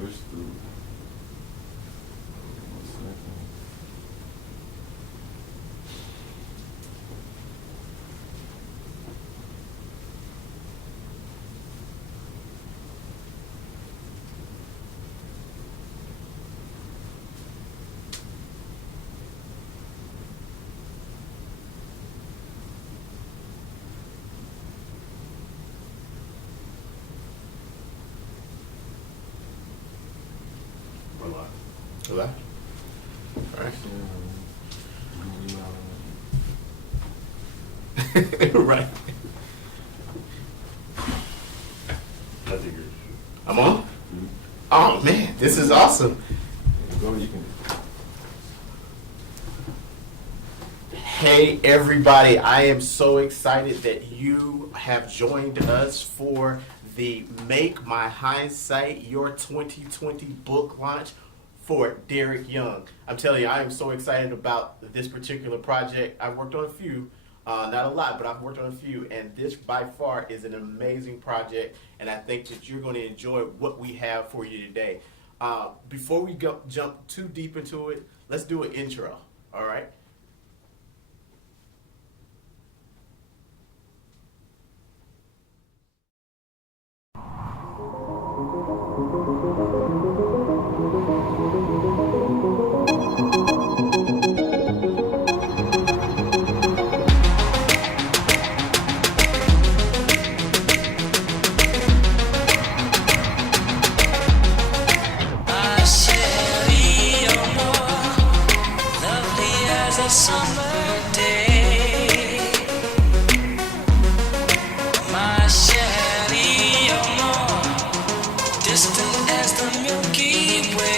push through. 1 second. Hello? All right. Right. I think you're. I'm on? Oh, man, this is awesome. Go, you can. Hey, everybody. I am so excited that you have joined us for the Make My Hindsight Your 2020 book launch for Derek Young. I'm telling you, I am so excited about this particular project. I've worked on a few, not a lot, but I've worked on a few, and this by far is an amazing project, and I think that you're going to enjoy what we have for you today. Before we jump too deep into it, let's do an intro, all right? Summer day, my Shelly, you're more distant as the Milky Way.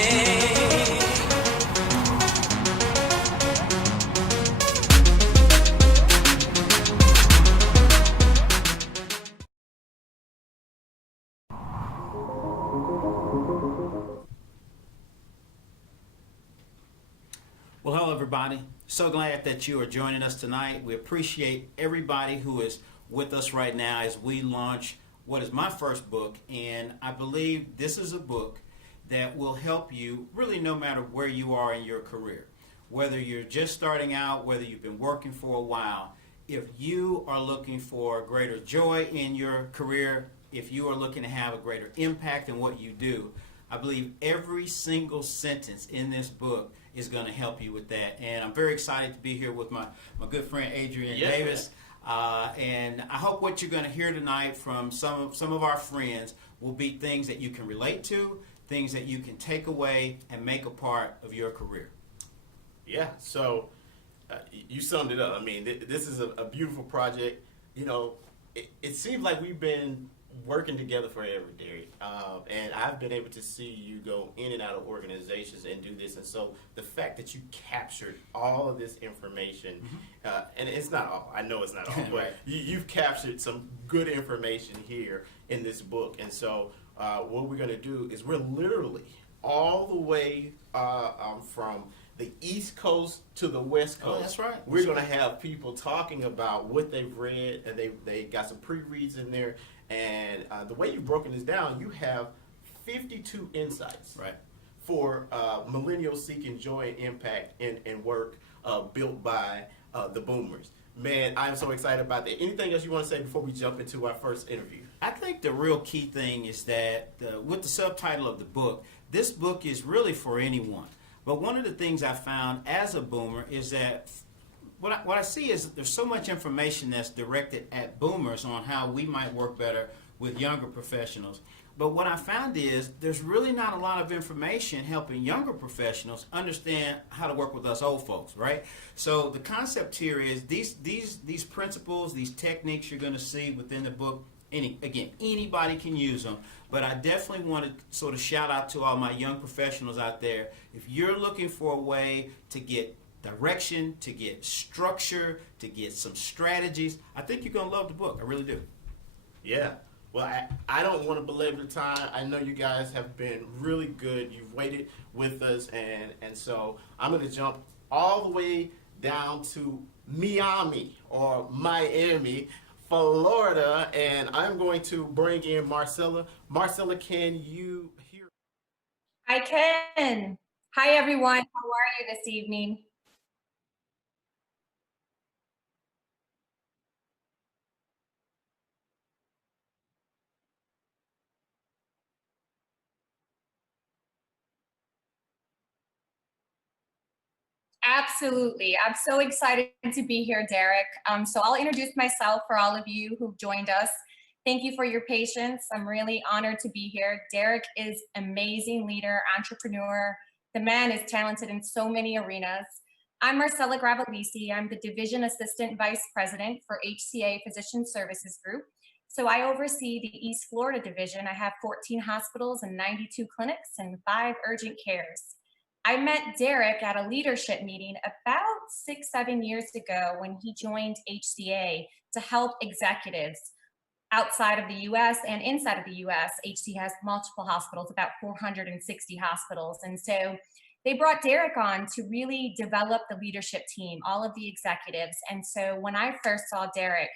Well, hello, everybody. So glad that you are joining us tonight. We appreciate everybody who is with us right now as we launch what is my first book. And I believe this is a book that will help you really no matter where you are in your career. Whether you're just starting out, whether you've been working for a while, if you are looking for greater joy in your career, if you are looking to have a greater impact in what you do, I believe every single sentence in this book is going to help you with that. And I'm very excited to be here with my good friend Adrian Davis. And I hope what you're going to hear tonight from some of our friends will be things that you can relate to, things that you can take away and make a part of your career. Yeah, so you summed it up. I mean, this is a beautiful project. You know, it seems like we've been working together forever, Derek. And I've been able to see you go in and out of organizations and do this. And so the fact that you captured all of this information, and it's not all, I know it's not all, but Right. you've captured some good information here in this book. And so what we're going to do is we're literally all the way from the East Coast to the West Coast. Oh, that's right. We're going to have people talking about what they've read, and they got some pre-reads in there. And the way you've broken this down, you have 52 insights Right. for millennials seeking joy and impact in work built by the boomers. Man, I'm so excited about that. Anything else you want to say before we jump into our first interview? I think the real key thing is that with the subtitle of the book, this book is really for anyone. But one of the things I found as a boomer is that what I see is there's so much information that's directed at boomers on how we might work better with younger professionals. But what I found is there's really not a lot of information helping younger professionals understand how to work with us old folks, right? So the concept here is these principles, these techniques you're going to see within the book. Anybody can use them, but I definitely want to sort of shout out to all my young professionals out there. If you're looking for a way to get direction, to get structure, to get some strategies, I think you're going to love the book. I really do. Yeah. Well, I don't want to belabor the time. I know you guys have been really good. You've waited with us, and so I'm going to jump all the way down to Miami or Miami, Florida, and I'm going to bring in Marcella. Marcella, can you hear? I can. Hi, everyone. How are you this evening? Absolutely. I'm so excited to be here, Derek. So I'll introduce myself for all of you who've joined us. Thank you for your patience. I'm really honored to be here. Derek is amazing leader, entrepreneur. The man is talented in so many arenas. I'm Marcella Gravalisi. I'm the Division Assistant Vice President for HCA Physician Services Group. So I oversee the East Florida division. I have 14 hospitals and 92 clinics and 5 urgent cares. I met Derek at a leadership meeting about 6, 7 years ago when he joined HCA to help executives outside of the US and inside of the US. HCA has multiple hospitals, about 460 hospitals. And so they brought Derek on to really develop the leadership team, all of the executives. And so when I first saw Derek,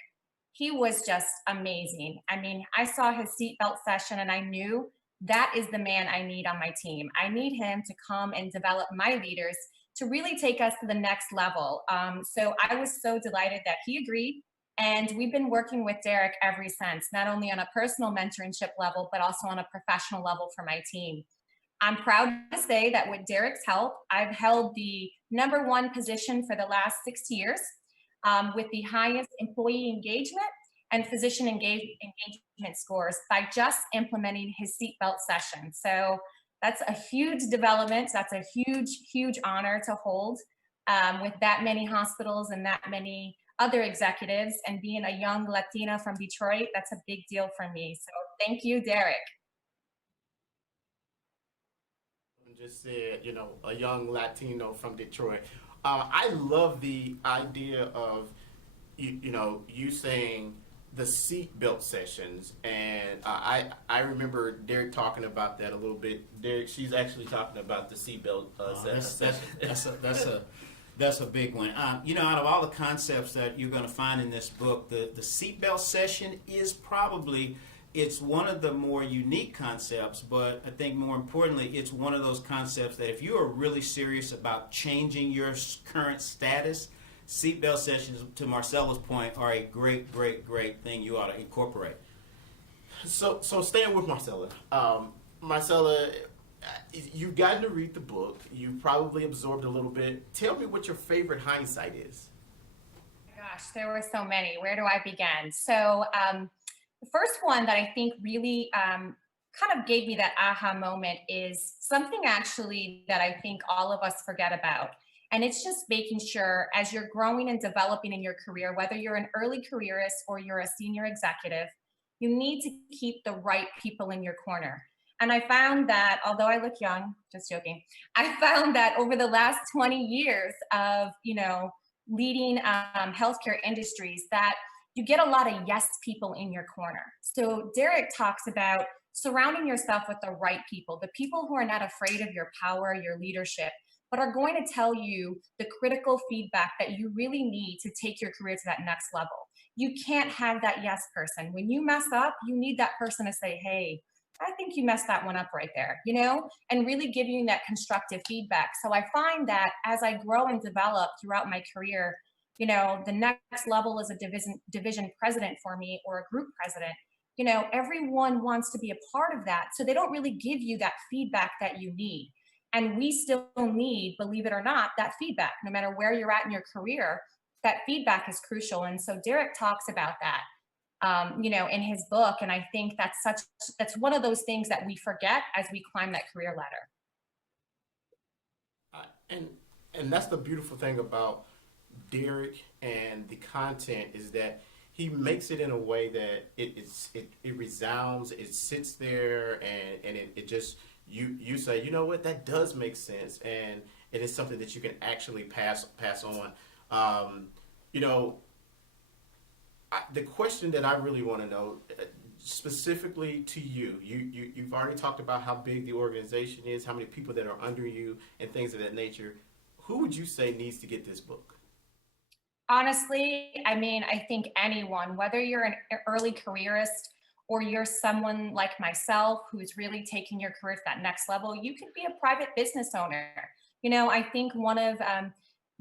he was just amazing. I mean, I saw his seatbelt session and I knew that is the man I need on my team. I need him to come and develop my leaders to really take us to the next level. So I was so delighted that he agreed. And we've been working with Derek ever since, not only on a personal mentorship level, but also on a professional level for my team. I'm proud to say that with Derek's help, I've held the #1 position for the last 6 years with the highest employee engagement and physician engagement scores by just implementing his seatbelt session. So that's a huge development. That's a huge, huge honor to hold with that many hospitals and that many other executives. And being a young Latina from Detroit, that's a big deal for me. So thank you, Derek. Just said, a young Latino from Detroit. I love the idea of you saying the seatbelt sessions, and I remember Derek talking about that a little bit. Derek, she's actually talking about the seatbelt session. That's a big one. Out of all the concepts that you're going to find in this book, the seatbelt session is probably it's one of the more unique concepts, but I think more importantly, it's one of those concepts that if you are really serious about changing your current status, seatbelt sessions, to Marcella's point, are a great, great, great thing you ought to incorporate. So staying with Marcella, Marcella, you've gotten to read the book. You've probably absorbed a little bit. Tell me what your favorite hindsight is. Gosh, there were so many. Where do I begin? So the first one that I think really kind of gave me that aha moment is something actually that I think all of us forget about. And it's just making sure as you're growing and developing in your career, whether you're an early careerist or you're a senior executive, you need to keep the right people in your corner. And I found that, although I look young, just joking, I found that over the last 20 years of, leading healthcare industries, that you get a lot of yes people in your corner. So Derek talks about surrounding yourself with the right people, the people who are not afraid of your power, your leadership, but are going to tell you the critical feedback that you really need to take your career to that next level. You can't have that yes person. When you mess up, you need that person to say, hey, I think you messed that one up right there, and really giving you that constructive feedback. So I find that as I grow and develop throughout my career, the next level is a division president for me or a group president. Everyone wants to be a part of that. So they don't really give you that feedback that you need. And we still need, believe it or not, that feedback, no matter where you're at in your career, that feedback is crucial. And so Derek talks about that, in his book. And I think that's one of those things that we forget as we climb that career ladder. And that's the beautiful thing about Derek and the content is that he makes it in a way that it resounds, it sits there, and it just you say, you know what, that does make sense, and it is something that you can actually pass on. The question that I really want to know, specifically to you've already talked about how big the organization is, how many people that are under you, and things of that nature. Who would you say needs to get this book? Honestly, I mean, I think anyone, whether you're an early careerist or you're someone like myself who's really taking your career to that next level, you could be a private business owner. I think one of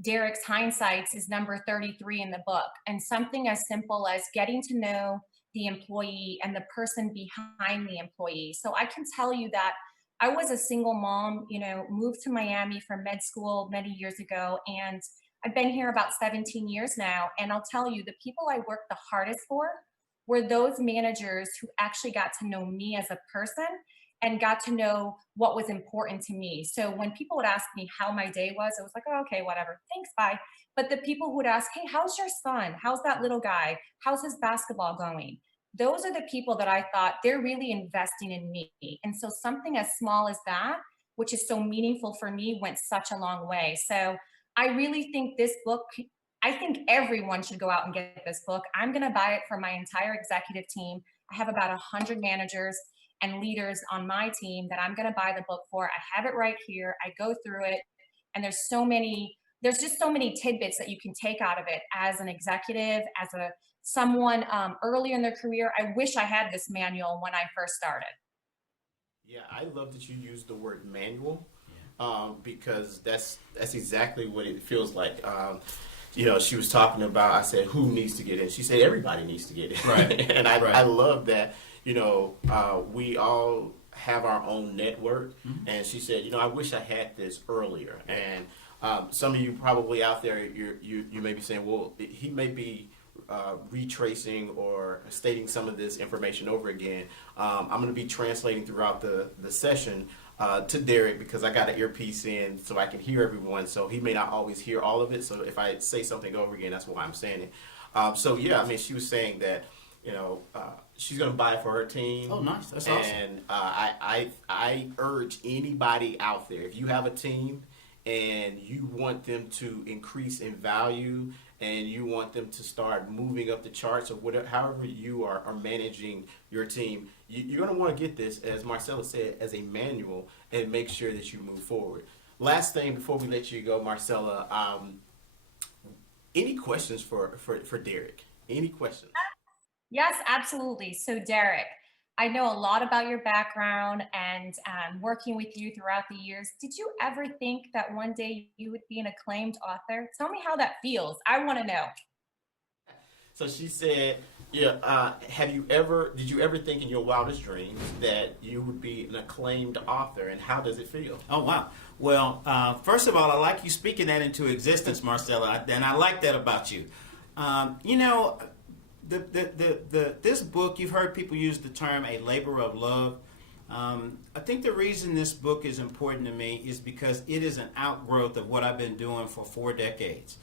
Derek's hindsights is number 33 in the book, and something as simple as getting to know the employee and the person behind the employee. So I can tell you that I was a single mom, moved to Miami for med school many years ago, and I've been here about 17 years now. And I'll tell you, the people I worked the hardest for were those managers who actually got to know me as a person and got to know what was important to me. So when people would ask me how my day was, it was like, oh, okay, whatever, thanks, bye. But the people who would ask, hey, how's your son? How's that little guy? How's his basketball going? Those are the people that I thought they're really investing in me. And so something as small as that, which is so meaningful for me, went such a long way. So I really think this book, I think everyone should go out and get this book. I'm going to buy it for my entire executive team. I have about 100 managers and leaders on my team that I'm going to buy the book for. I have it right here. I go through it, and there's just so many tidbits that you can take out of it as an executive, as someone early in their career. I wish I had this manual when I first started. Yeah, I love that you used the word manual, because that's exactly what it feels like. She was talking about, I said, who needs to get in? She said, everybody needs to get in. Right. And I love that, we all have our own network. Mm-hmm. And she said, I wish I had this earlier. And some of you probably out there, you may be saying, well, he may be retracing or stating some of this information over again. I'm going to be translating throughout the session to Derek, because I got an earpiece in so I can hear everyone. So he may not always hear all of it. So if I say something over again, that's why I'm saying it. She was saying that, she's going to buy it for her team. Oh, nice. That's awesome. And I urge anybody out there, if you have a team and you want them to increase in value and you want them to start moving up the charts or whatever, however you are managing your team, you're going to want to get this, as Marcella said, as a manual, and make sure that you move forward. Last thing before we let you go, Marcella, any questions for Derek? Any questions? Yes, absolutely. So Derek, I know a lot about your background and working with you throughout the years. Did you ever think that one day you would be an acclaimed author? Tell me how that feels. I want to know. So she said, yeah, did you ever think in your wildest dreams that you would be an acclaimed author, and how does it feel? Oh, wow. Well, first of all, I like you speaking that into existence, Marcella, and I like that about you. This book, you've heard people use the term a labor of love. I think the reason this book is important to me is because it is an outgrowth of what I've been doing for 4 decades,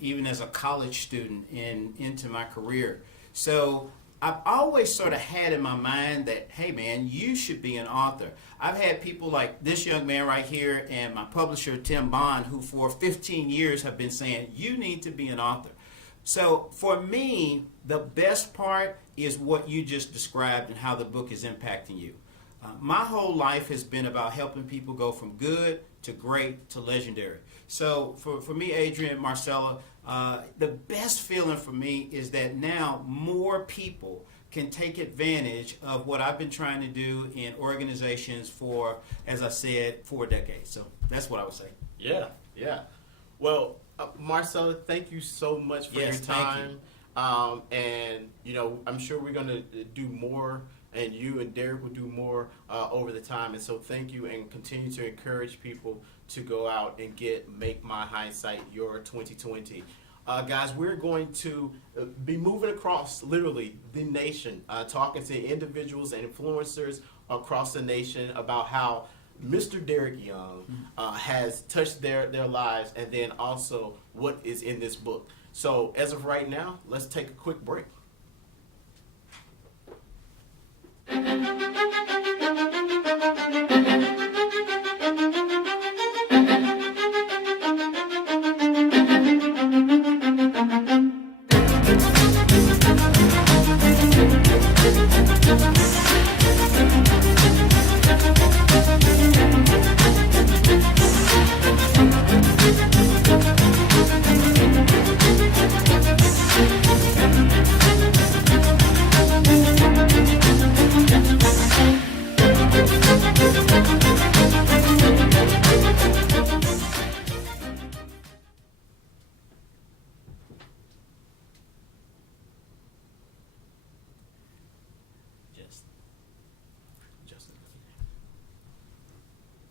even as a college student into my career. So I've always sort of had in my mind that, hey man, you should be an author. I've had people like this young man right here and my publisher, Tim Bond, who for 15 years have been saying, you need to be an author. So for me, the best part is what you just described and how the book is impacting you. My whole life has been about helping people go from good to great to legendary. So for me, Adrian, Marcella, the best feeling for me is that now more people can take advantage of what I've been trying to do in organizations for, as I said, 4 decades. So that's what I would say. Yeah. Well, Marcella, thank you so much for your time. And I'm sure we're going to do more, and you and Derek will do more over the time. And so thank you, and continue to encourage people to go out and Make My Hindsight Your 2020. Guys, we're going to be moving across literally the nation, talking to individuals and influencers across the nation about how Mr. Derek Young has touched their lives, and then also what is in this book. So as of right now, let's take a quick break.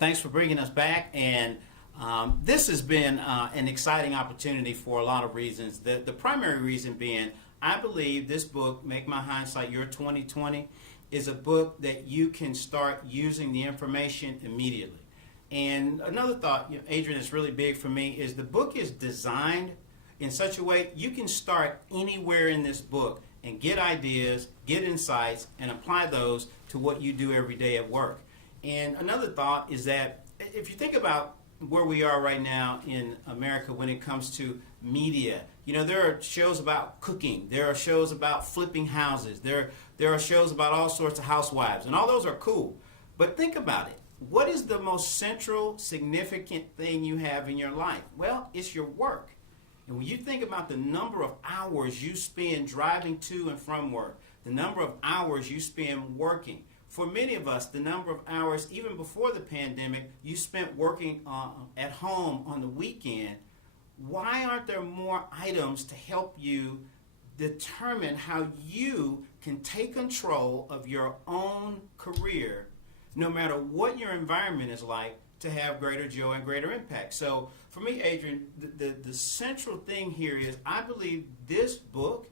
Thanks for bringing us back. And this has been an exciting opportunity for a lot of reasons. The primary reason being, I believe this book, Make My Hindsight Your 2020, is a book that you can start using the information immediately. And another thought, Adrian, that's really big for me is the book is designed in such a way you can start anywhere in this book and get ideas, get insights, and apply those to what you do every day at work. And another thought is that if you think about where we are right now in America when it comes to media, there are shows about cooking, there are shows about flipping houses, there are shows about all sorts of housewives, and all those are cool. But think about it. What is the most central, significant thing you have in your life? Well, it's your work. And when you think about the number of hours you spend driving to and from work, the number of hours you spend working, for many of us, the number of hours, even before the pandemic, you spent working at home on the weekend, why aren't there more items to help you determine how you can take control of your own career, no matter what your environment is like, to have greater joy and greater impact? So for me, Adrian, the central thing here is I believe this book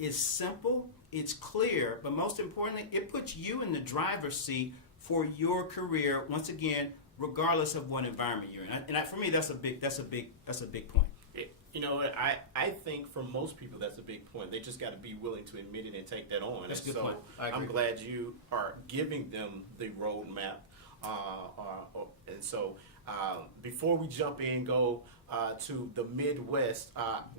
is simple, it's clear, but most importantly, it puts you in the driver's seat for your career, once again, regardless of what environment you're in. And for me, that's a big point. I think for most people that's a big point. They just got to be willing to admit it and take that on. That's a good so point. I'm glad you are giving them the roadmap. And so before we jump in, go to the Midwest,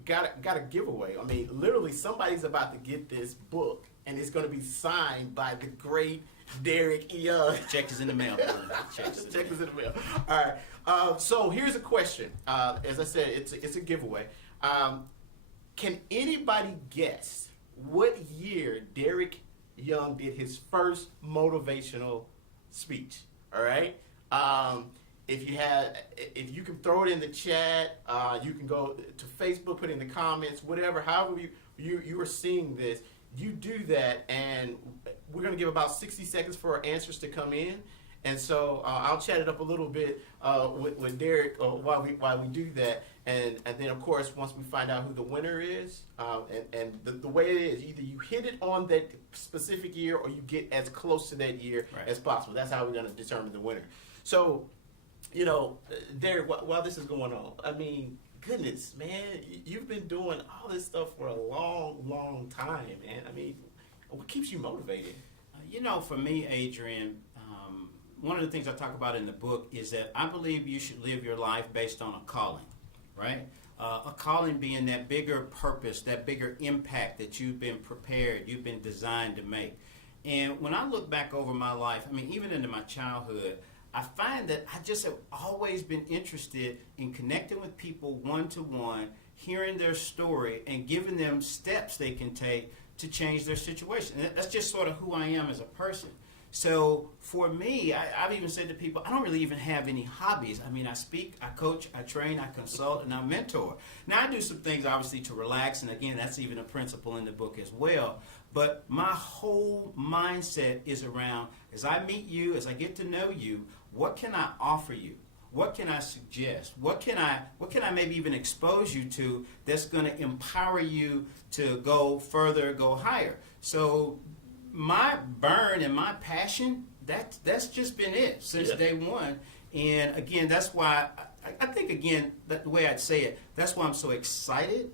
got a giveaway. I mean, literally somebody's about to get this book, and it's going to be signed by the great Derek Young. Check is in the mail. Check is in the mail. All right. So here's a question. As I said, it's a giveaway. Can anybody guess what year Derek Young did his first motivational speech? All right. If you can throw it in the chat, you can go to Facebook, put in the comments, whatever. However you are seeing this, you do that, and we're going to give about 60 seconds for our answers to come in. And so I'll chat it up a little bit with Derek while we do that, and then of course once we find out who the winner is, and the way it is, either you hit it on that specific year or you get as close to that year as possible. That's how we're going to determine the winner. So, Derek, while this is going on, I mean, goodness, man, you've been doing all this stuff for a long, long time, man. I mean, what keeps you motivated? For me, Adrian, one of the things I talk about in the book is that I believe you should live your life based on a calling, right? A calling being that bigger purpose, that bigger impact that you've been prepared, you've been designed to make. And when I look back over my life, I mean, even into my childhood, I find that I just have always been interested in connecting with people one-to-one, hearing their story, and giving them steps they can take to change their situation. And that's just sort of who I am as a person. So for me, I've even said to people, I don't really even have any hobbies. I mean, I speak, I coach, I train, I consult, and I mentor. Now, I do some things, obviously, to relax, and again, that's even a principle in the book as well. But my whole mindset is around, as I meet you, as I get to know you, what can I offer you? What can I suggest? What can I maybe even expose you to that's going to empower you to go further, go higher? So my burn and my passion, that's just been it since day one. And again, that's why I think, again, the way I'd say it, that's why I'm so excited,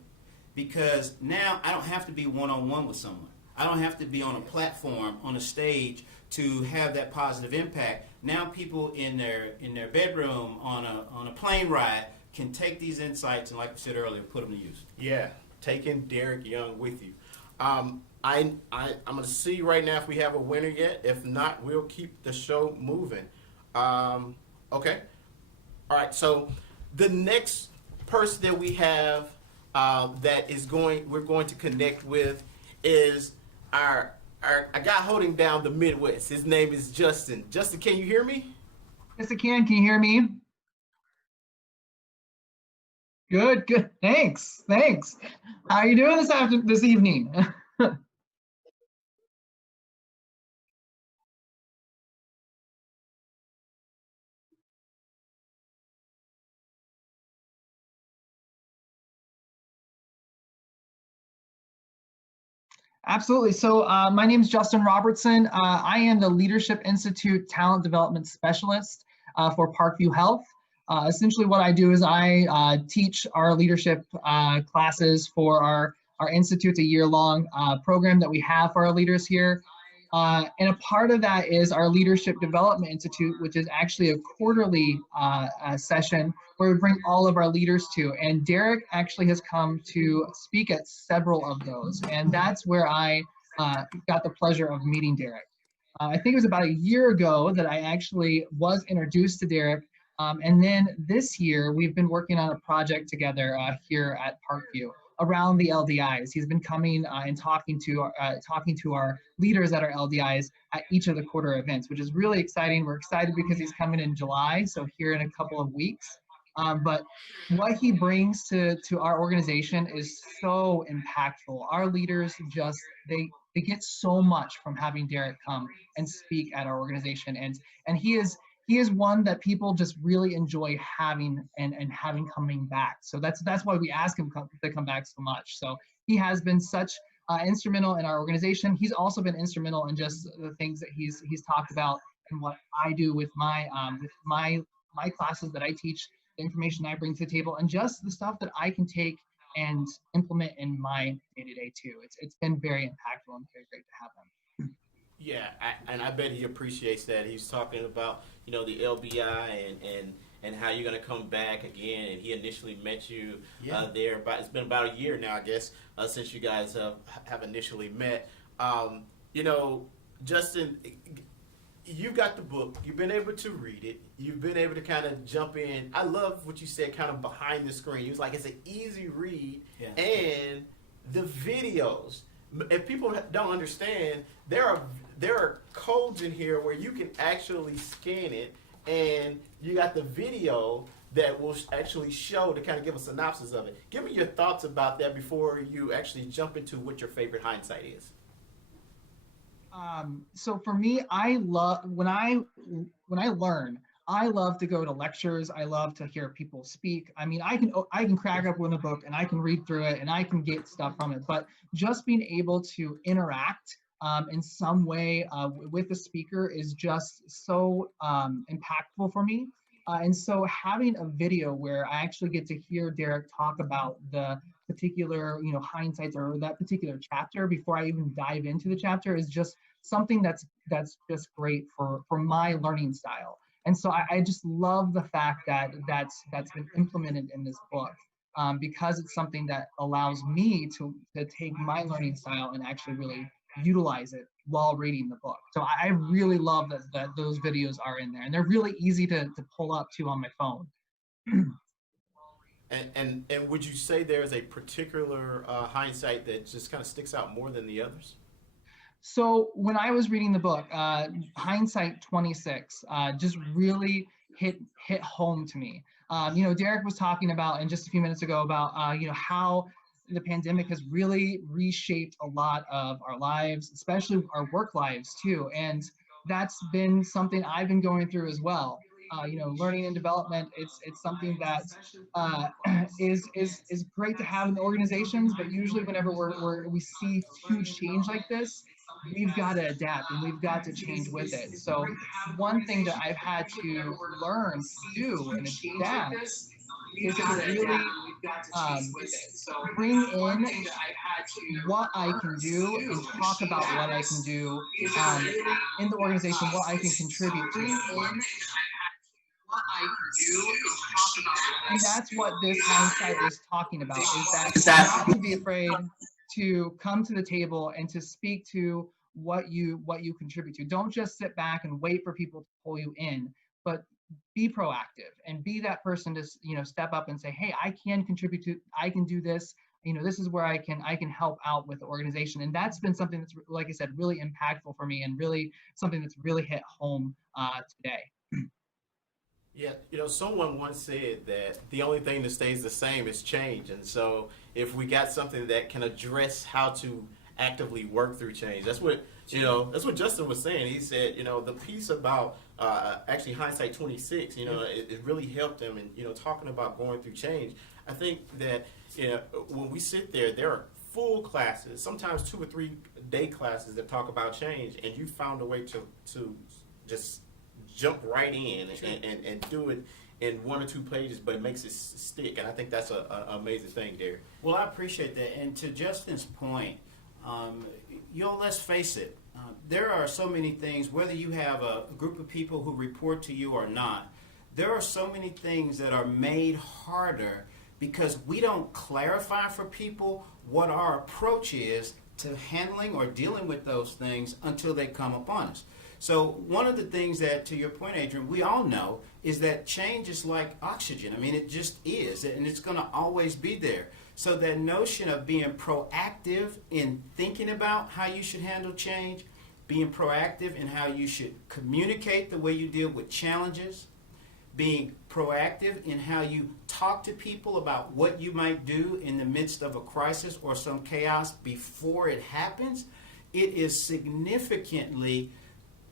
because now I don't have to be one-on-one with someone. I don't have to be on a platform, on a stage to have that positive impact. Now people in their bedroom, on a plane ride, can take these insights and, like we said earlier, put them to use. Yeah, taking Derek Young with you. I'm going to see right now if we have a winner yet. If not, we'll keep the show moving. Okay. All right. So the next person that we have we're going to connect with is our guy holding down the Midwest. His name is Justin. Justin, can you hear me? Yes, I can. Can you hear me? Good, good. Thanks. How are you doing this evening? Absolutely. So my name is Justin Robertson. I am the Leadership Institute Talent Development Specialist for Parkview Health. Essentially what I do is I teach our leadership classes for our institute's a year-long program that we have for our leaders here. And a part of that is our Leadership Development Institute, which is actually a quarterly session where we bring all of our leaders to. And Derek actually has come to speak at several of those. And that's where I got the pleasure of meeting Derek. I think it was about a year ago that I actually was introduced to Derek. And then this year, we've been working on a project together here at Parkview around the LDIs. He's been coming and talking to our leaders at our LDIs at each of the quarter events, which is really exciting. We're excited because he's coming in July, so here in a couple of weeks. But what he brings to our organization is so impactful. Our leaders just, they get so much from having Derek come and speak at our organization. And he is one that people just really enjoy having and having coming back. So that's why we ask him to come back so much. So he has been such instrumental in our organization. He's also been instrumental in just the things that he's talked about and what I do with my classes that I teach, the information I bring to the table, and just the stuff that I can take and implement in my day-to-day too. It's been very impactful and very great to have him. Yeah, and I bet he appreciates that. He's talking about, the LBI and how you're going to come back again. And he initially met you there. But it's been about a year now, I guess, since you guys have initially met. Justin, you got the book. You've been able to read it. You've been able to kind of jump in. I love what you said, kind of behind the screen. It was like it's an easy read, and the videos. If people don't understand, there are codes in here where you can actually scan it, and you got the video that will actually show to kind of give a synopsis of it. Give me your thoughts about that before you actually jump into what your favorite hindsight is. So for me, I love when I learn. I love to go to lectures. I love to hear people speak. I mean, I can crack up with a book and I can read through it and I can get stuff from it. But just being able to interact in some way with the speaker is just so impactful for me. And so having a video where I actually get to hear Derek talk about the particular, hindsights or that particular chapter before I even dive into the chapter is just something that's just great for my learning style. And so I just love the fact that that's been implemented in this book because it's something that allows me to take my learning style and actually really utilize it while reading the book. So I really love that those videos are in there, and they're really easy to pull up too on my phone. And would you say there's a particular hindsight that just kind of sticks out more than the others? So when I was reading the book, hindsight 26 just really hit home to me. Derek was talking about, and just a few minutes ago, about how the pandemic has really reshaped a lot of our lives, especially our work lives too. And that's been something I've been going through as well. Learning and development, it's something that is great to have in the organizations, but usually whenever we see huge change like this, we've got to adapt and we've got to change with it. So one thing that I've had to learn to do and adapt is to really bring in what I can do and talk about what I can do in the organization, what I can contribute to. And that's what this hindsight is talking about, is that not to be afraid to come to the table and to speak to what you contribute to. Don't just sit back and wait for people to pull you in, but be proactive and be that person to step up and say, hey, I can contribute to, I can do this. This is where I can help out with the organization. And that's been something that's, like I said, really impactful for me and really something that's really hit home today. Yeah, someone once said that the only thing that stays the same is change. And so if we got something that can address how to actively work through change, that's what Justin was saying. He said, the piece about actually hindsight 26, it really helped him. And, talking about going through change, I think that when we sit there are full classes, sometimes 2 or 3 day classes that talk about change, and you found a way to just jump right in and do it in 1 or 2 pages, but it makes it stick. And I think that's an amazing thing, Derek. Well, I appreciate that. And to Justin's point, let's face it, there are so many things, whether you have a group of people who report to you or not, there are so many things that are made harder because we don't clarify for people what our approach is to handling or dealing with those things until they come upon us. So one of the things that, to your point, Adrian, we all know is that change is like oxygen. I mean, it just is, and it's going to always be there. So that notion of being proactive in thinking about how you should handle change, being proactive in how you should communicate the way you deal with challenges, being proactive in how you talk to people about what you might do in the midst of a crisis or some chaos before it happens, it is significantly,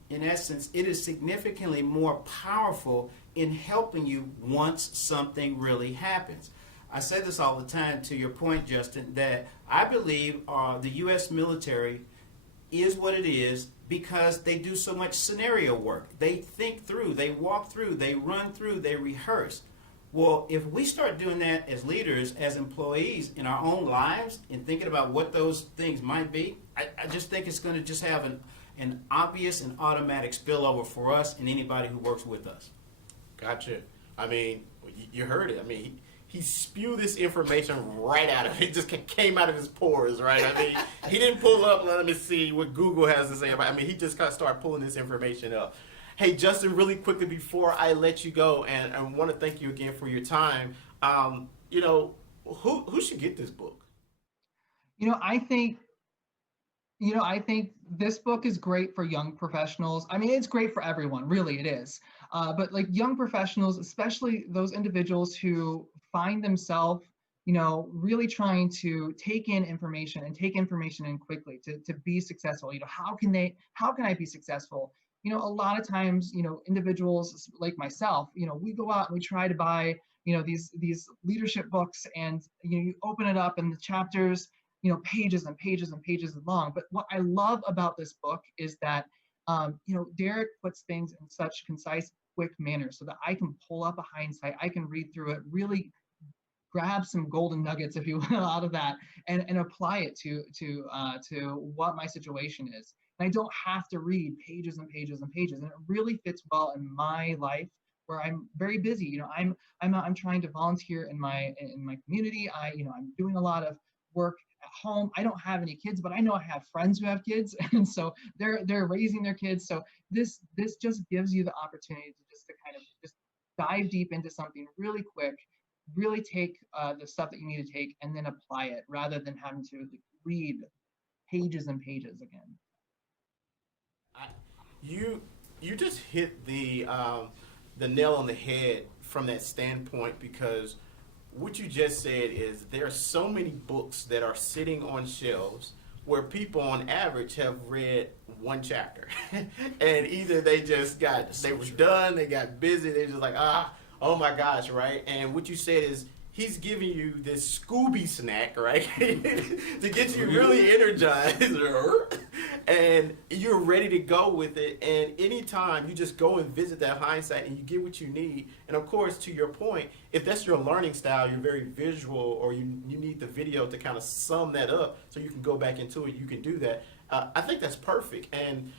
in essence, it is significantly more powerful in helping you once something really happens. I say this all the time, to your point, Justin, that I believe the U.S. military is what it is because they do so much scenario work. They think through, they walk through, they run through, they rehearse. Well, if we start doing that as leaders, as employees in our own lives and thinking about what those things might be, I just think it's going to just have an obvious and automatic spillover for us and anybody who works with us. Gotcha. I mean, you heard it. I mean, he spewed this information right out of it. It just came out of his pores, right? I mean, he didn't pull up, let me see what Google has to say about it. I mean, he just kind of started pulling this information up. Hey, Justin, really quickly before I let you go, and I want to thank you again for your time. Who should get this book? I think this book is great for young professionals. I mean, it's great for everyone, really, it is. But like young professionals, especially those individuals who find themselves, really trying to take in information and take information in quickly to be successful. How can I be successful? A lot of times, individuals like myself, we go out and we try to buy, these leadership books, and you open it up and the chapters, pages and pages and pages long. But what I love about this book is that, Derek puts things in such concise, quick manner so that I can pull up a hindsight, I can read through it, really grab some golden nuggets, if you will, out of that and apply it to what my situation is. And I don't have to read pages and pages and pages. And it really fits well in my life where I'm very busy. I'm trying to volunteer in my community. I'm doing a lot of work at home. I don't have any kids, but I know I have friends who have kids, and so they're raising their kids. So this just gives you the opportunity to kind of dive deep into something really quick, really take the stuff that you need to take and then apply it rather than having to read pages and pages again. You just hit the nail on the head from that standpoint, because what you just said is there are so many books that are sitting on shelves where people on average have read 1 chapter and either they were done, they got busy, they're just like, oh my gosh, right? And what you said is he's giving you this Scooby snack, right? to get you really energized and you're ready to go with it. And anytime you just go and visit that hindsight and you get what you need. And of course, to your point, if that's your learning style, you're very visual, or you need the video to kind of sum that up so you can go back into it, you can do that. I think that's perfect. And,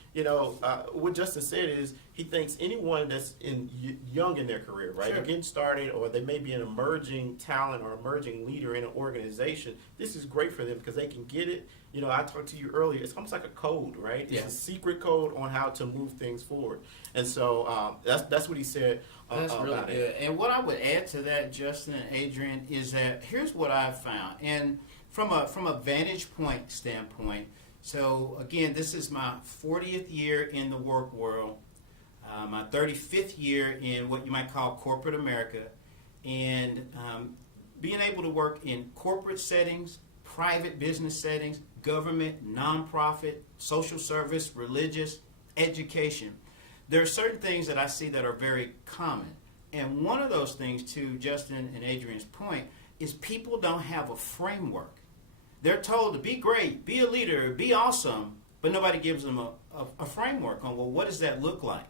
what Justin said is he thinks anyone that's young in their career, right? Sure. They're getting started, or they may be an emerging talent or emerging leader in an organization. This is great for them because they can get it. I talked to you earlier. It's almost like a code, right? Yeah. It's a secret code on how to move things forward. And so that's what he said. That's really good. It. And what I would add to that, Justin and Adrian, is that here's what I've found. And from a vantage point standpoint, so again, this is my 40th year in the work world, my 35th year in what you might call corporate America, and being able to work in corporate settings, private business settings, government, nonprofit, social service, religious, education. There are certain things that I see that are very common. And one of those things, to Justin and Adrian's point, is people don't have a framework. They're told to be great, be a leader, be awesome, but nobody gives them a framework on, well, what does that look like?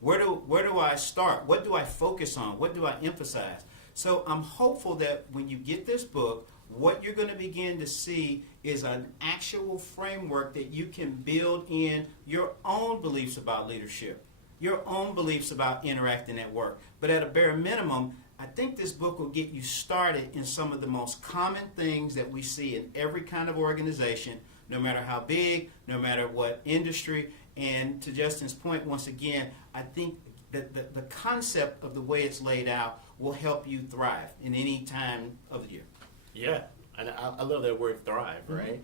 Where do I start? What do I focus on? What do I emphasize? So I'm hopeful that when you get this book, what you're going to begin to see is an actual framework that you can build in your own beliefs about leadership, your own beliefs about interacting at work. But at a bare minimum, I think this book will get you started in some of the most common things that we see in every kind of organization, no matter how big, no matter what industry. And to Justin's point, once again, I think that the concept of the way it's laid out will help you thrive in any time of the year. Yeah, and I love that word thrive, right?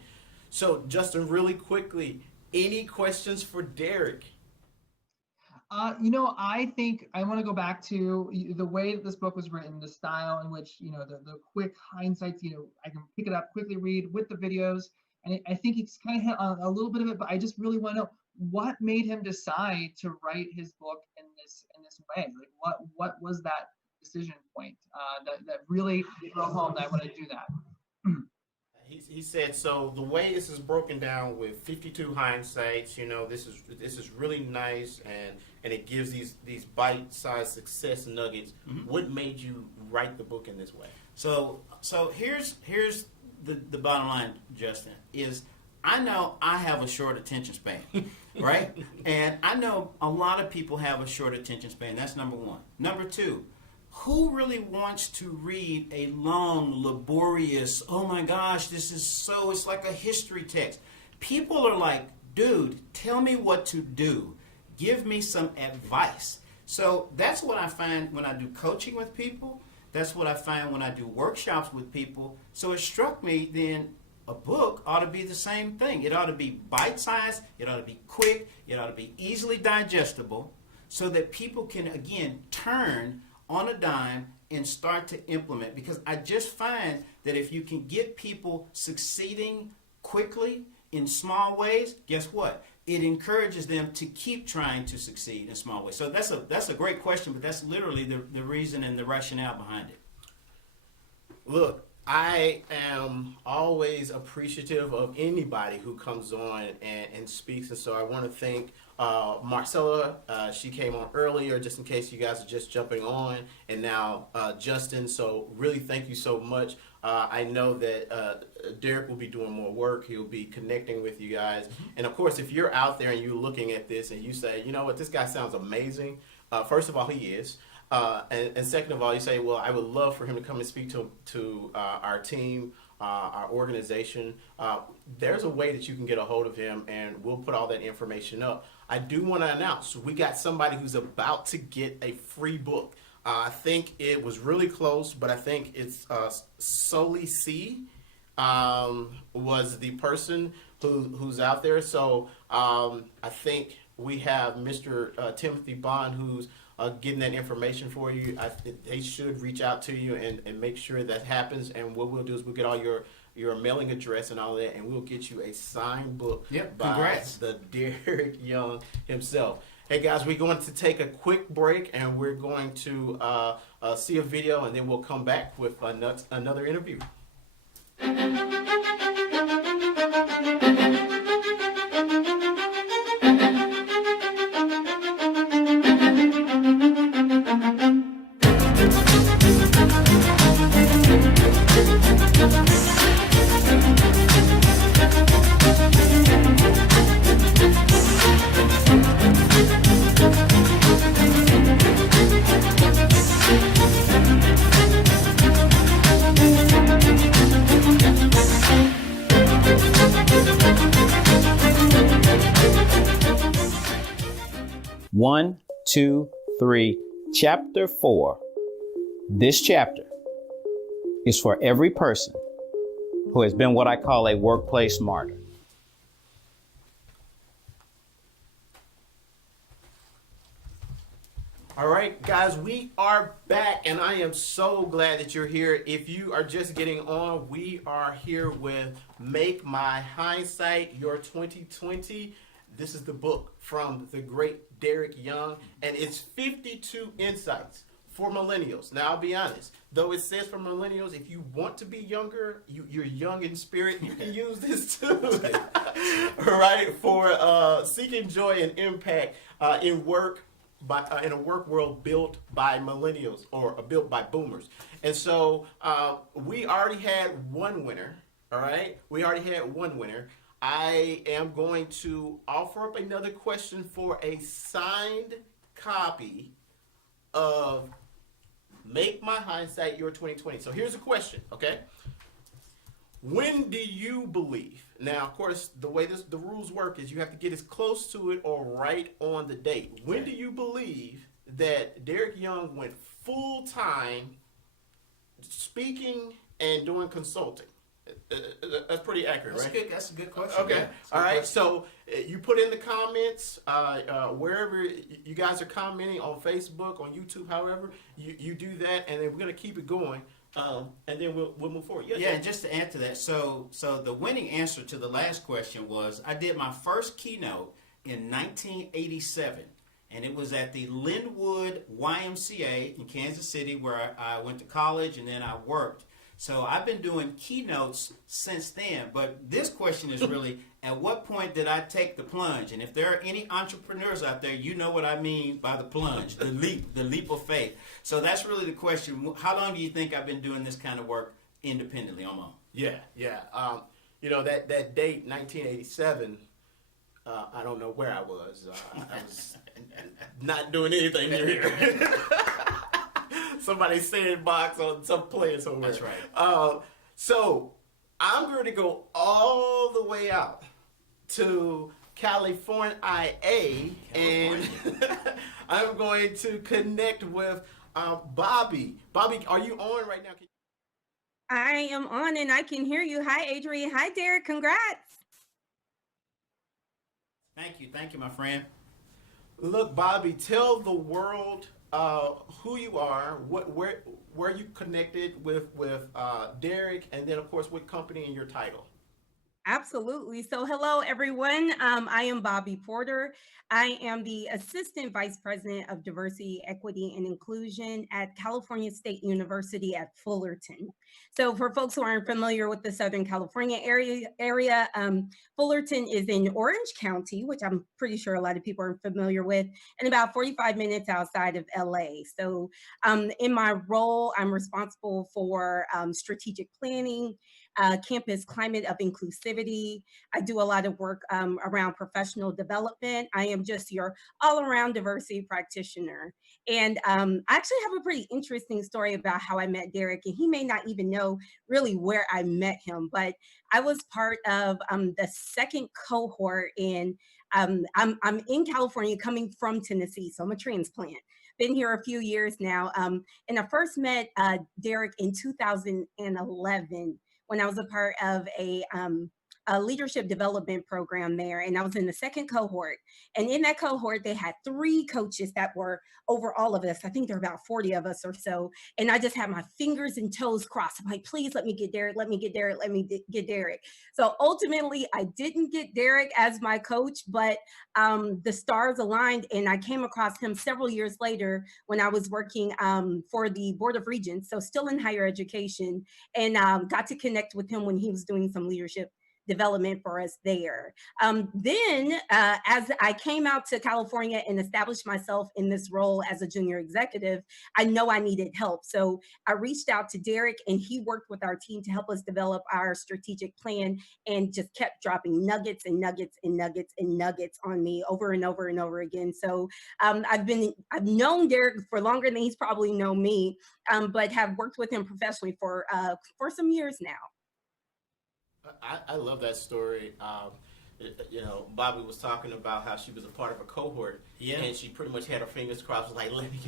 So, Justin, really quickly, any questions for Derek? I think I want to go back to the way that this book was written, the style in which, the quick hindsights, I can pick it up, quickly read with the videos. And I think he's kind of hit on a little bit of it, but I just really want to know what made him decide to write his book in this way. Like, what was that decision point that really drove home that I want to do that? He said, so the way this is broken down with 52 hindsights, this is really nice, and it gives these bite-sized success nuggets. What made you write the book in this way? So here's the bottom line, Justin, is I know I have a short attention span, right? And I know a lot of people have a short attention span. That's number one. Number two, who really wants to read a long, laborious, oh my gosh, it's like a history text. People are like, dude, tell me what to do. Give me some advice. So that's what I find when I do coaching with people. That's what I find when I do workshops with people. So it struck me then a book ought to be the same thing. It ought to be bite-sized. It ought to be quick. It ought to be easily digestible so that people can, again, turn on a dime and start to implement. Because I just find that if you can get people succeeding quickly in small ways, guess what? It encourages them to keep trying to succeed in small ways. So that's a great question, but that's literally the reason and the rationale behind it. Look, I am always appreciative of anybody who comes on and speaks, and so I want to thank Marcella. She came on earlier, just in case you guys are just jumping on, and now Justin. So really, thank you so much. I know that Derek will be doing more work. He'll be connecting with you guys, and of course, if you're out there and you're looking at this and you say, you know what, this guy sounds amazing. First of all, he is. And second of all, you say, well, I would love for him to come and speak to our team, our organization. There's a way that you can get a hold of him, and we'll put all that information up. I do want to announce we got somebody who's about to get a free book. I think it was really close, but I think it's Soli C was the person who's out there. So I think we have Mr. Timothy Bond, who's getting that information for you. They should reach out to you and make sure that happens. And what we'll do is we'll get all your mailing address and all that, and we'll get you a signed book by Congrats. the Derek Young himself. Hey guys, we're going to take a quick break, and we're going to see a video, and then we'll come back with another interview. One, two, three. Chapter 4. This chapter is for every person who has been what I call a workplace martyr. All right, guys, we are back, and I am so glad that you're here. If you are just getting on, we are here with Make My Hindsight Your 2020. This is the book from the great Derek Young, and it's 52 insights for millennials. Now, I'll be honest. Though it says for millennials, if you want to be younger, you're young in spirit, you can use this too. Right? For seeking joy and impact in work, in a work world built by millennials or built by boomers. And so we already had one winner. All right? We already had one winner. I am going to offer up another question for a signed copy of Make My Hindsight Your 2020. So here's a question, okay? When do you believe? Now, of course, the way the rules work is you have to get as close to it or right on the date. When do you believe that Derek Young went full-time speaking and doing consulting? That's pretty accurate, right? That's a good question. Okay. Yeah, All right. So you put in the comments wherever you guys are commenting on Facebook, on YouTube, however you do that, and then we're gonna keep it going, and then we'll move forward. Yeah, and just to add to that, so the winning answer to the last question was I did my first keynote in 1987, and it was at the Linwood YMCA in Kansas City, where I went to college and then I worked. So I've been doing keynotes since then, but this question is really, at what point did I take the plunge? And if there are any entrepreneurs out there, you know what I mean by the plunge, the leap of faith. So that's really the question. How long do you think I've been doing this kind of work independently on my own? Yeah. That date, 1987. I don't know where I was. I was not doing anything near here. Somebody's sandbox on some playing somewhere. That's right. So I'm going to go all the way out to California, and I'm going to connect with Bobby. Bobby, are you on right now? I am on and I can hear you. Hi, Adrian. Hi, Derek. Congrats. Thank you, my friend. Look, Bobby, tell the world who you are, where you connected with Derek, and then of course what company and your title. Absolutely. So hello, everyone. I am Bobby Porter. I am the Assistant Vice President of Diversity, Equity, and Inclusion at California State University at Fullerton. So for folks who aren't familiar with the Southern California area, Fullerton is in Orange County, which I'm pretty sure a lot of people are familiar with, and about 45 minutes outside of LA. So in my role, I'm responsible for strategic planning, campus climate of inclusivity. I do a lot of work around professional development. I am just your all-around diversity practitioner. And I actually have a pretty interesting story about how I met Derek, and he may not even know really where I met him, but I was part of the second cohort in, I'm in California coming from Tennessee, so I'm a transplant. Been here a few years now, and I first met Derek in 2011 when I was a part of a leadership development program there, and I was in the second cohort. And in that cohort, they had 3 coaches that were over all of us. I think there were about 40 of us or so. And I just had my fingers and toes crossed. I'm like, please let me get Derek, let me get Derek, let me get Derek. So ultimately, I didn't get Derek as my coach, but the stars aligned, and I came across him several years later when I was working for the Board of Regents, so still in higher education, and got to connect with him when he was doing some leadership development for us there. Then as I came out to California and established myself in this role as a junior executive, I know I needed help. So I reached out to Derek, and he worked with our team to help us develop our strategic plan, and just kept dropping nuggets and nuggets and nuggets and nuggets on me over and over and over again. So I've known Derek for longer than he's probably known me, but have worked with him professionally for some years now. I love that story. Bobby was talking about how she was a part of a cohort, and she pretty much had her fingers crossed, was like, let me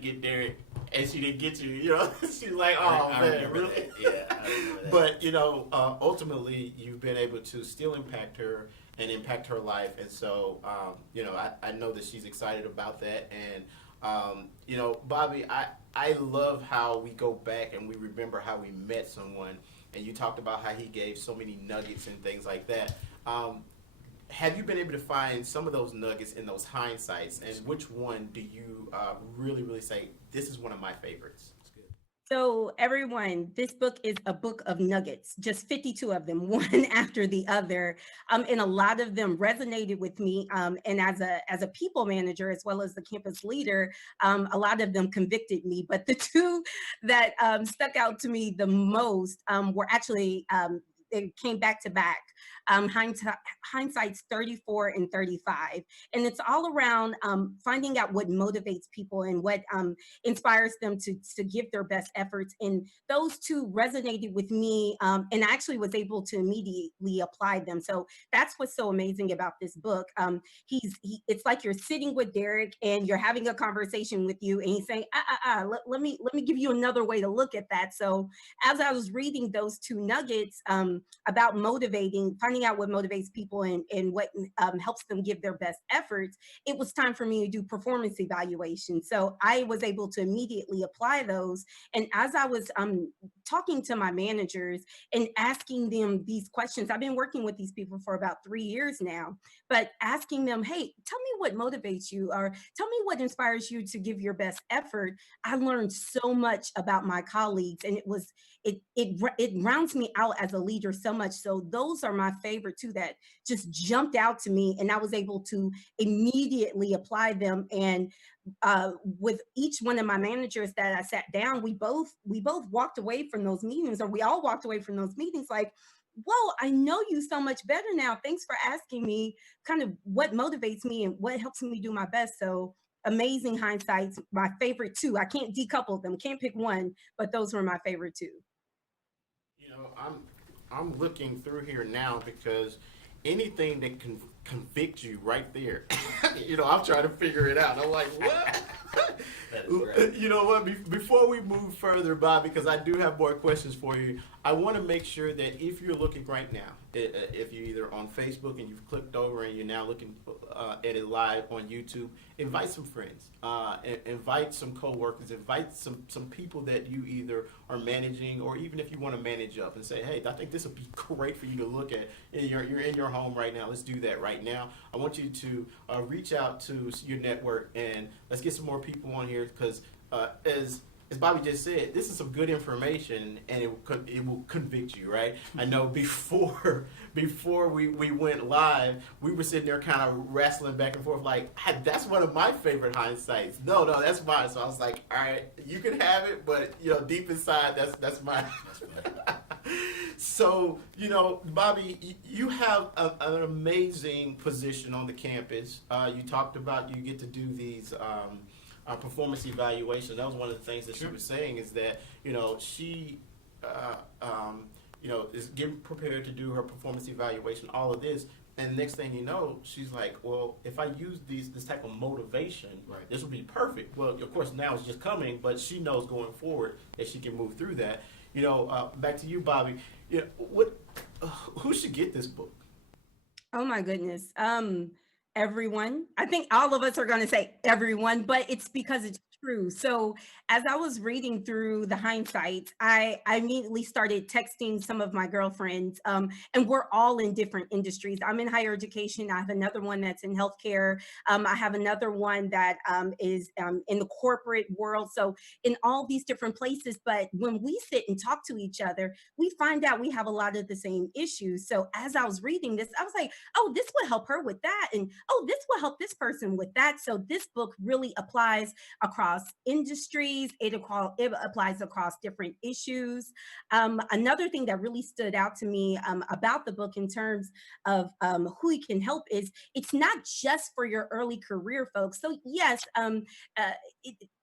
get Derek, and she didn't get you, she's like, oh, man, really? Yeah, I remember that. But, ultimately, you've been able to still impact her and impact her life, and so, I know that she's excited about that, and, Bobby, I love how we go back and we remember how we met someone. And you talked about how he gave so many nuggets and things like that. have you been able to find some of those nuggets in those hindsights, and which one do you really say this is one of my favorites? So, everyone, this book is a book of nuggets, just 52 of them, one after the other. And a lot of them resonated with me. And as a people manager, as well as the campus leader, a lot of them convicted me. But the two that stuck out to me the most were actually, it came back to back. Hindsight's 34 and 35. And it's all around finding out what motivates people and what inspires them to give their best efforts. And those two resonated with me, and I actually was able to immediately apply them. So that's what's so amazing about this book. It's like you're sitting with Derek and you're having a conversation with you, and he's saying, let me give you another way to look at that. So as I was reading those two nuggets about finding out what motivates people and what helps them give their best efforts, it was time for me to do performance evaluation. So I was able to immediately apply those. And as I was talking to my managers and asking them these questions, I've been working with these people for about 3 years now, but asking them, hey, tell me what motivates you, or tell me what inspires you to give your best effort. I learned so much about my colleagues, and it rounds me out as a leader so much. So those are my favorite two that just jumped out to me, and I was able to immediately apply them. And with each one of my managers that I sat down, we both walked away from those meetings, or we all walked away from those meetings like, whoa, I know you so much better now. Thanks for asking me kind of what motivates me and what helps me do my best. So amazing hindsights, my favorite two. I can't decouple them, can't pick one, but those were my favorite two. You know, I'm looking through here now because anything that can convict you right there, you know, I'm trying to figure it out. I'm like, what? That is great. You know what? Before we move further, Bob, because I do have more questions for you, I want to make sure that if you're looking right now, if you're either on Facebook and you've clicked over and you're now looking at it live on YouTube, invite some friends, invite some coworkers, invite some people that you either are managing, or even if you want to manage up and say, hey, I think this would be great for you to look at. You're in your home right now. Let's do that right now. I want you to reach out to your network and let's get some more people on here, because as Bobby just said, this is some good information, and it will convict you, right? I know before we went live, we were sitting there kind of wrestling back and forth, like, that's one of my favorite hindsights. No, that's mine. So I was like, all right, you can have it, but you know, deep inside, that's mine. So, you know, Bobby, you have an amazing position on the campus. You talked about you get to do these performance evaluation. That was one of the things that she was saying, is that, you know, she you know, is getting prepared to do her performance evaluation, all of this, and next thing you know, she's like, well, if I use this type of motivation, Right. this would be perfect. Well, of course, now it's just coming, but she knows going forward that she can move through that. You know, back to you, Bobby. You know, who should get this book? Oh my goodness. Everyone. I think all of us are going to say everyone, but it's because it's true. So as I was reading through the hindsight, I immediately started texting some of my girlfriends, and we're all in different industries. I'm in higher education. I have another one that's in healthcare. I have another one that is in the corporate world. So in all these different places, but when we sit and talk to each other, we find out we have a lot of the same issues. So as I was reading this, I was like, oh, this will help her with that. And oh, this will help this person with that. So this book really applies across industries. It applies across different issues. Another thing that really stood out to me about the book in terms of who it can help is it's not just for your early career folks. So yes,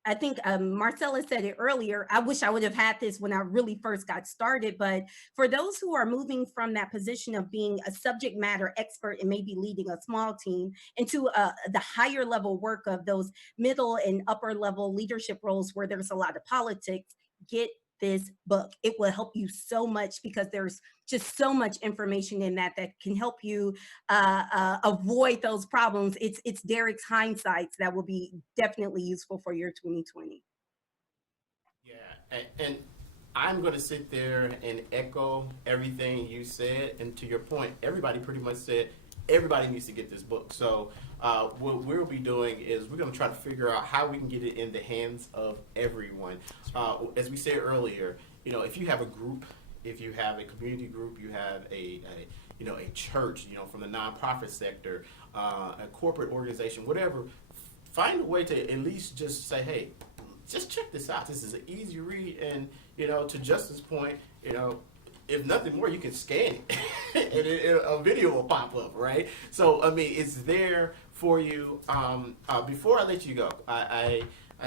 I think Marcella said it earlier. I wish I would have had this when I really first got started. But for those who are moving from that position of being a subject matter expert and maybe leading a small team into the higher level work of those middle and upper level leadership roles where there's a lot of politics, get this book. It will help you so much because there's just so much information in that can help you avoid those problems. It's Derek's hindsights that will be definitely useful for your 2020. Yeah, and I'm going to sit there and echo everything you said. And to your point, everybody pretty much said everybody needs to get this book. So what we'll be doing is we're going to try to figure out how we can get it in the hands of everyone. As we said earlier, if you have a group, if you have a community group, you have a church, from the nonprofit sector, a corporate organization, whatever, find a way to at least just say, hey, just check this out. This is an easy read, and to Justin's point, if nothing more, you can scan it, and a video will pop up, right? So I mean, it's there for you. Before I let you go, I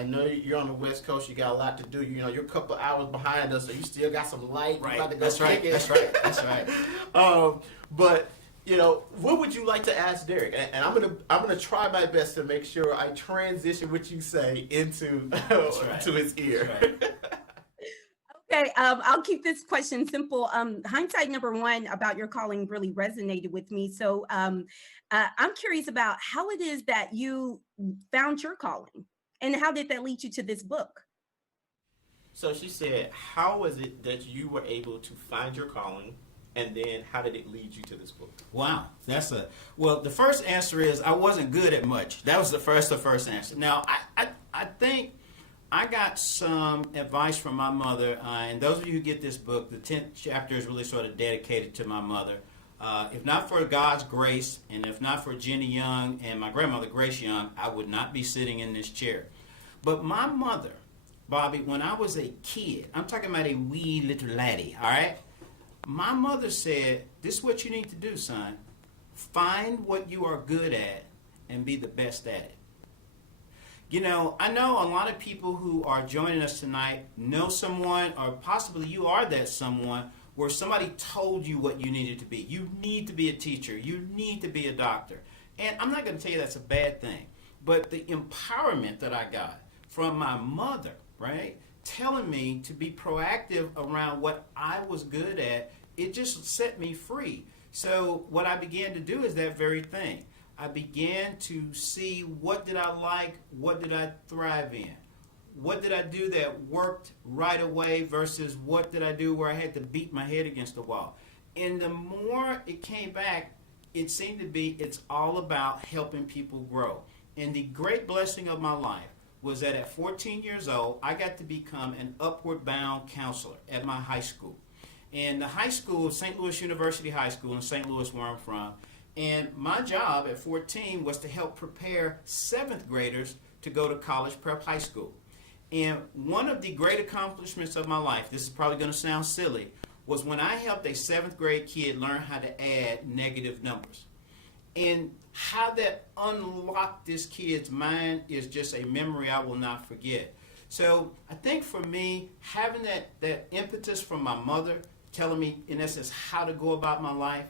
know you're on the West Coast. You got a lot to do. You're a couple hours behind us, so you still got some light. Right. You about to go That's right. kick it. That's right. But what would you like to ask Derek? And I'm gonna try my best to make sure I transition what you say into to his ear. Okay, I'll keep this question simple. Hindsight number one about your calling really resonated with me. So I'm curious about how it is that you found your calling, and how did that lead you to this book? So she said, how was it that you were able to find your calling, and then how did it lead you to this book? Wow, well, the first answer is I wasn't good at much. That was the first answer. Now, I think I got some advice from my mother, and those of you who get this book, the 10th chapter is really sort of dedicated to my mother. If not for God's grace, and if not for Jenny Young and my grandmother, Grace Young, I would not be sitting in this chair. But my mother, Bobby, when I was a kid, I'm talking about a wee little laddie, all right? My mother said, this is what you need to do, son. Find what you are good at and be the best at it. I know a lot of people who are joining us tonight know someone, or possibly you are that someone, where somebody told you what you needed to be. You need to be a teacher. You need to be a doctor. And I'm not going to tell you that's a bad thing. But the empowerment that I got from my mother, right, telling me to be proactive around what I was good at, it just set me free. So what I began to do is that very thing. I began to see what did I like, what did I thrive in. What did I do that worked right away versus what did I do where I had to beat my head against the wall? And the more it came back, it seemed to be it's all about helping people grow. And the great blessing of my life was that at 14 years old, I got to become an upward bound counselor at my high school. And the high school, St. Louis University High School in St. Louis, where I'm from. And my job at 14 was to help prepare 7th graders to go to college prep high school. And one of the great accomplishments of my life, this is probably going to sound silly, was when I helped a 7th grade kid learn how to add negative numbers. And how that unlocked this kid's mind is just a memory I will not forget. So I think for me, having that impetus from my mother, telling me, in essence, how to go about my life.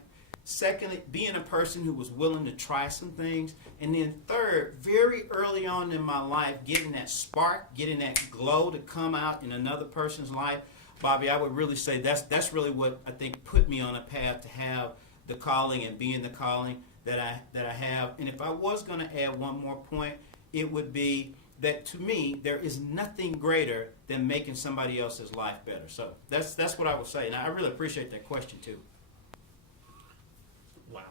Secondly, being a person who was willing to try some things. And then third, very early on in my life, getting that spark, getting that glow to come out in another person's life. Bobby, I would really say that's really what I think put me on a path to have the calling and being the calling that I have. And if I was going to add one more point, it would be that to me, there is nothing greater than making somebody else's life better. So that's what I would say. And I really appreciate that question too. Wow.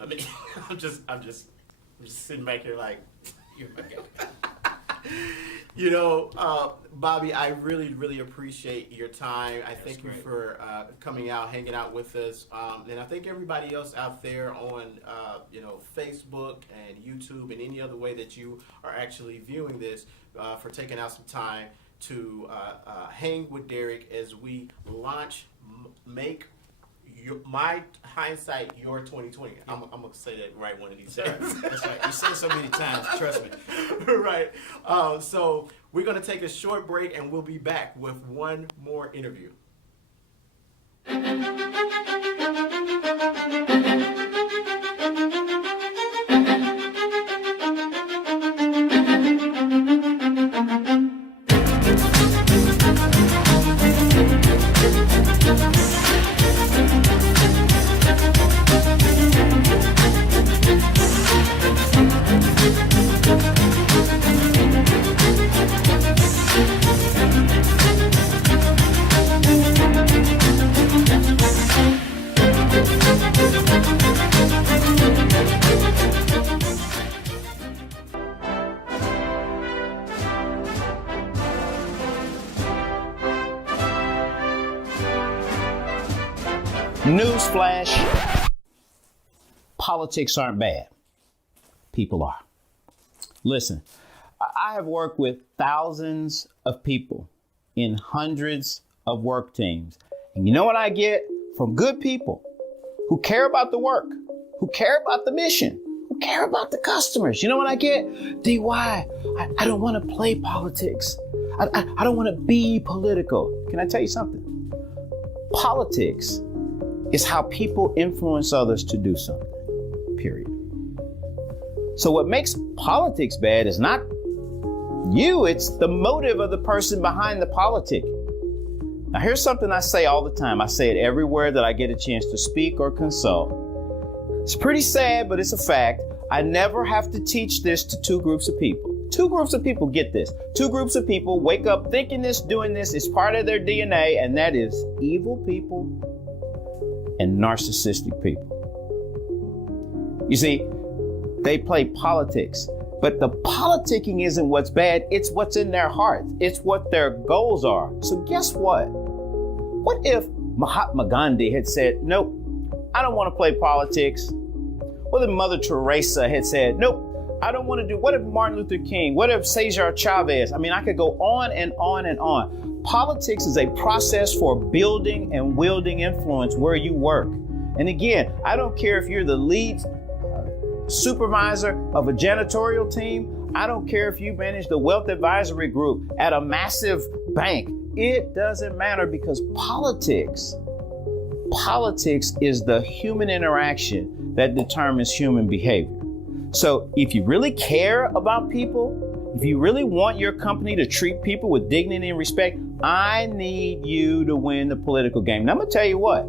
I mean, I'm just sitting back here like, You're my guy. Bobby, I really, really appreciate your time. I thank you great. for coming out, hanging out with us. And I thank everybody else out there on, Facebook and YouTube and any other way that you are actually viewing this for taking out some time to hang with Derek as we launch Make My Hindsight Your 2020. I'm going to say that right one of these days. That's right. You said it so many times, trust me. Right. So we're going to take a short break and we'll be back with one more interview. Newsflash, politics aren't bad. People are. Listen, I have worked with thousands of people in hundreds of work teams. And you know what I get from good people who care about the work, who care about the mission, who care about the customers? You know what I get? DY, I don't want to play politics. I don't want to be political. Can I tell you something? Politics is how people influence others to do something, period. So what makes politics bad is not you, it's the motive of the person behind the politic. Now here's something I say all the time. I say it everywhere that I get a chance to speak or consult. It's pretty sad, but it's a fact. I never have to teach this to two groups of people. Two groups of people get this. Two groups of people wake up thinking this, doing this. It's part of their DNA, and that is evil people and narcissistic people. You see, they play politics, but the politicking isn't what's bad. It's what's in their heart. It's what their goals are. So guess what? What if Mahatma Gandhi had said, nope, I don't want to play politics? What if Mother Teresa had said, nope, I don't want to do, what if Martin Luther King? What if Cesar Chavez? I mean, I could go on and on and on. Politics is a process for building and wielding influence where you work. And again, I don't care if you're the lead supervisor of a janitorial team. I don't care if you manage the wealth advisory group at a massive bank. It doesn't matter, because politics is the human interaction that determines human behavior. So if you really care about people, if you really want your company to treat people with dignity and respect, I need you to win the political game. Now I'm gonna tell you what,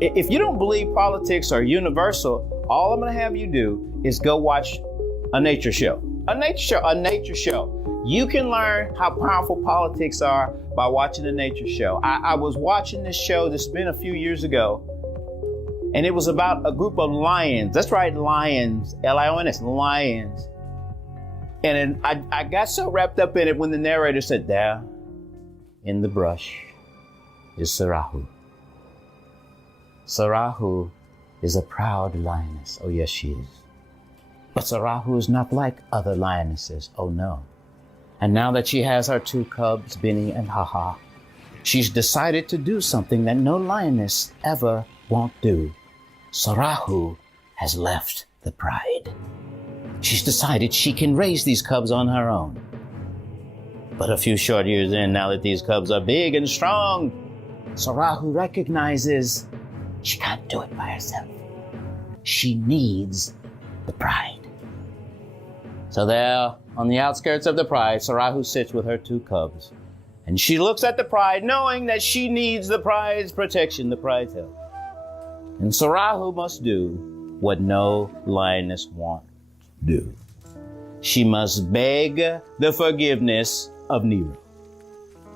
if you don't believe politics are universal, all I'm gonna have you do is go watch a nature show. A nature show. You can learn how powerful politics are by watching a nature show. I was watching this show, this has been a few years ago, and it was about a group of lions. That's right, lions, L-I-O-N-S, lions. And I got so wrapped up in it when the narrator said, there in the brush is Sarahu. Sarahu is a proud lioness. Oh, yes, she is. But Sarahu is not like other lionesses. Oh, no. And now that she has her two cubs, Benny and Haha, she's decided to do something that no lioness ever won't do. Sarahu has left the pride. She's decided she can raise these cubs on her own. But a few short years in, now that these cubs are big and strong, Sarahu recognizes she can't do it by herself. She needs the pride. So there, on the outskirts of the pride, Sarahu sits with her two cubs. And she looks at the pride, knowing that she needs the pride's protection, the pride's help. And Sarahu must do what no lioness won't do. She must beg the forgiveness of Nero,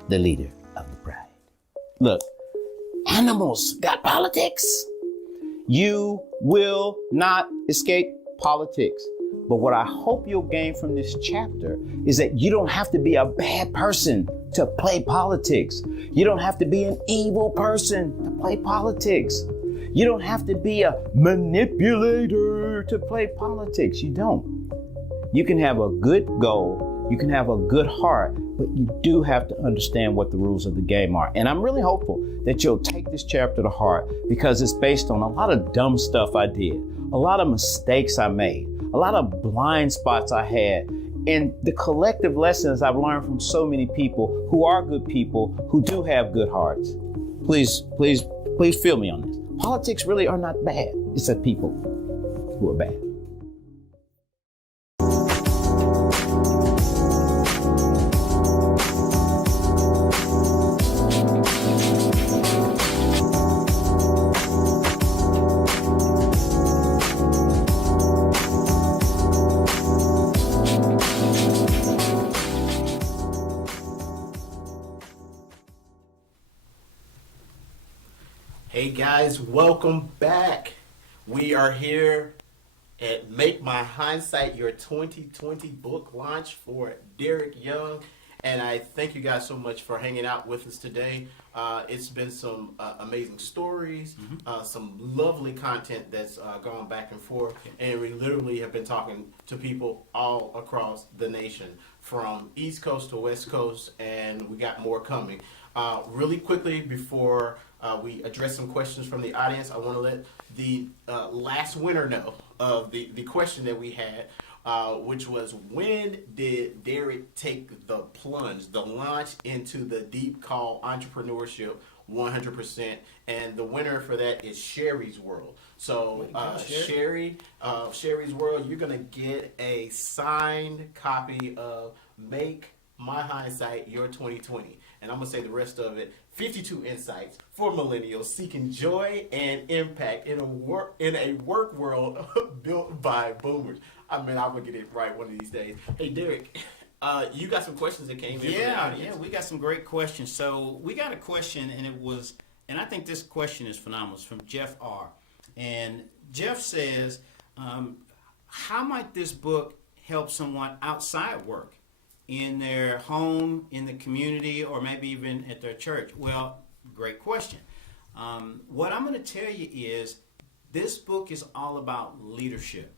the leader of the pride. Look, animals got politics. You will not escape politics. But what I hope you'll gain from this chapter is that you don't have to be a bad person to play politics. You don't have to be an evil person to play politics. You don't have to be a manipulator to play politics. You don't. You can have a good goal. You can have a good heart, but you do have to understand what the rules of the game are. And I'm really hopeful that you'll take this chapter to heart, because it's based on a lot of dumb stuff I did, a lot of mistakes I made, a lot of blind spots I had, and the collective lessons I've learned from so many people who are good people, who do have good hearts. Please feel me on this. Politics really are not bad. It's the people who are bad. Hey guys, welcome back. We are here at Make My Hindsight Your 2020 book launch for Derek Young. And I thank you guys so much for hanging out with us today. It's been some amazing stories, some lovely content that's gone back and forth, and we literally have been talking to people all across the nation, from East Coast to West Coast, and we got more coming. Really quickly, before we address some questions from the audience, I want to let the last winner know of the question that we had, which was, when did Derek take the plunge, the launch into the deep call entrepreneurship 100%? And the winner for that is Sherry's World. So Sherry's World, you're going to get a signed copy of Make My Hindsight Your 2020. And I'm going to say the rest of it: 52 insights for millennials seeking joy and impact in a work world built by boomers. I mean, I'm going to get it right one of these days. Hey, Derek, you got some questions that came in. Yeah, we got some great questions. So we got a question, and I think this question is phenomenal. It's from Jeff R. And Jeff says, how might this book help someone outside work, in their home, in the community, or maybe even at their church? Well, great question. What I'm going to tell you is this book is all about leadership.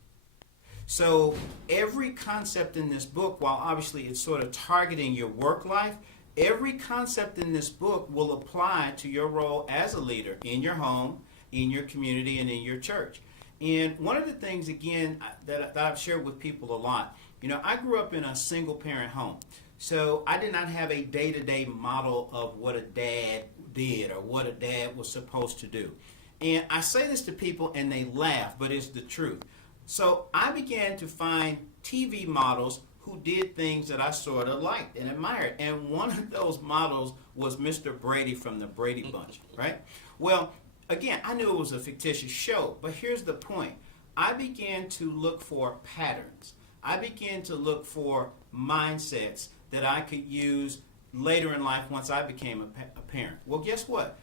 So every concept in this book, while obviously it's sort of targeting your work life, every concept in this book will apply to your role as a leader in your home, in your community, and in your church. And one of the things, again, that I've shared with people a lot, I grew up in a single parent home. So I did not have a day-to-day model of what a dad did or what a dad was supposed to do. And I say this to people and they laugh, but it's the truth. So I began to find TV models who did things that I sort of liked and admired. And one of those models was Mr. Brady from the Brady Bunch, right? Well, again, I knew it was a fictitious show, but here's the point. I began to look for patterns. I began to look for mindsets that I could use later in life once I became a parent. Well, guess what?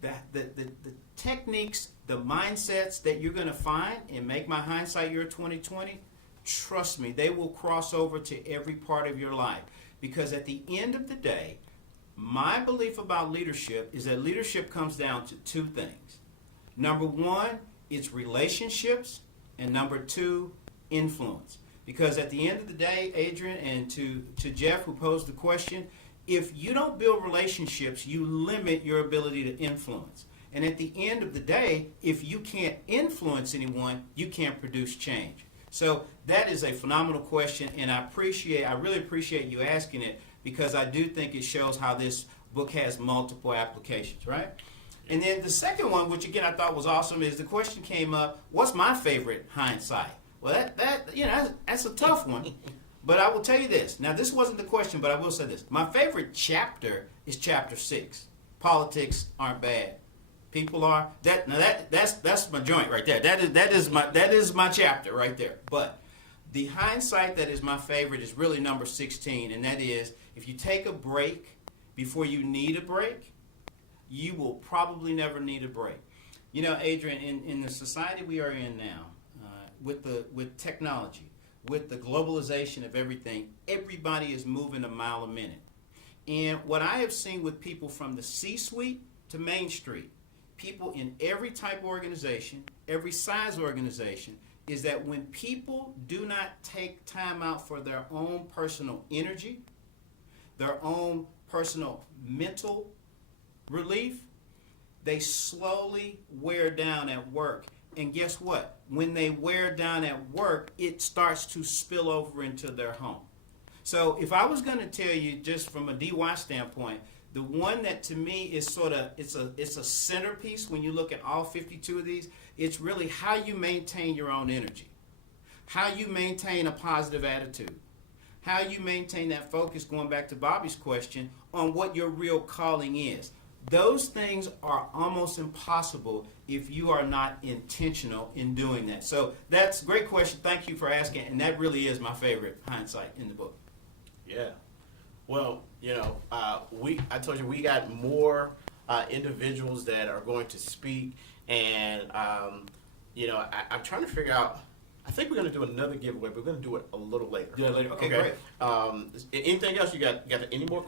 The techniques, the mindsets that you're going to find and Make My Hindsight Your 2020, trust me, they will cross over to every part of your life. Because at the end of the day, my belief about leadership is that leadership comes down to two things. Number one, it's relationships, and number two, influence. Because at the end of the day, Adrian, and to Jeff, who posed the question, if you don't build relationships, you limit your ability to influence. And at the end of the day, if you can't influence anyone, you can't produce change. So that is a phenomenal question, and I really appreciate you asking it, because I do think it shows how this book has multiple applications, right? And then the second one, which again I thought was awesome, is the question came up, what's my favorite hindsight? Well, that's a tough one. But I will tell you this. Now, this wasn't the question, but I will say this. My favorite chapter is chapter 6. Politics aren't bad. People are. That's my joint right there. That is my chapter right there. But the hindsight that is my favorite is really number 16, and that is, if you take a break before you need a break, you will probably never need a break. Adrian, in the society we are in now, with technology, with the globalization of everything, everybody is moving a mile a minute. And what I have seen with people from the C-suite to Main Street, people in every type of organization, every size organization, is that when people do not take time out for their own personal energy, their own personal mental relief, they slowly wear down at work. And guess what? When they wear down at work, it starts to spill over into their home. So if I was going to tell you, just from a DY standpoint, the one that to me is sort of, it's a centerpiece when you look at all 52 of these, it's really how you maintain your own energy, how you maintain a positive attitude, how you maintain that focus, going back to Bobby's question, on what your real calling is. Those things are almost impossible if you are not intentional in doing that. So that's a great question. Thank you for asking. And that really is my favorite hindsight in the book. Yeah. Well, I told you we got more individuals that are going to speak. And, I'm trying to figure out, I think we're going to do another giveaway, but we're going to do it a little later. Do it later. Okay, great. Anything else? You got any more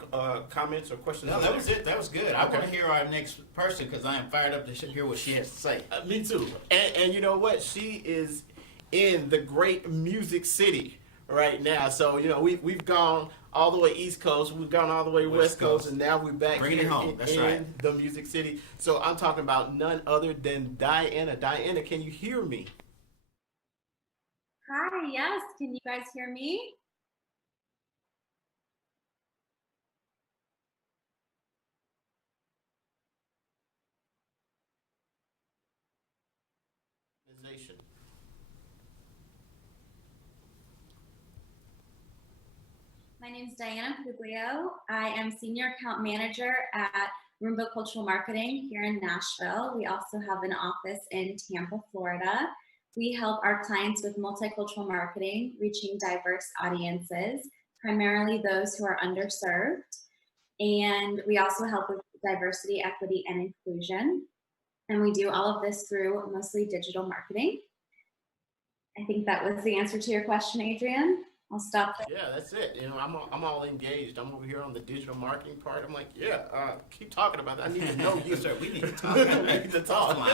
comments or questions? No, that was it. That was good. I want to hear our next person because I am fired up to hear what she has to say. Me too. And you know what? She is in the great Music City right now. So, you know, we've gone all the way East Coast, we've gone all the way West Coast, and now we're back Bringing it home. That's in right. the Music City. So I'm talking about none other than Diana. Diana, can you hear me? Hi, yes. Can you guys hear me? My name is Diana Puglio. I am Senior Account Manager at Roomba Cultural Marketing here in Nashville. We also have an office in Tampa, Florida. We help our clients with multicultural marketing, reaching diverse audiences, primarily those who are underserved. And we also help with diversity, equity, and inclusion. And we do all of this through mostly digital marketing. I think that was the answer to your question, Adrian. I'll stop there. Yeah, that's it. You know, I'm all engaged. I'm over here on the digital marketing part. I'm like, yeah, keep talking about that. I need to know you. Sir, we need to talk. We need to talk.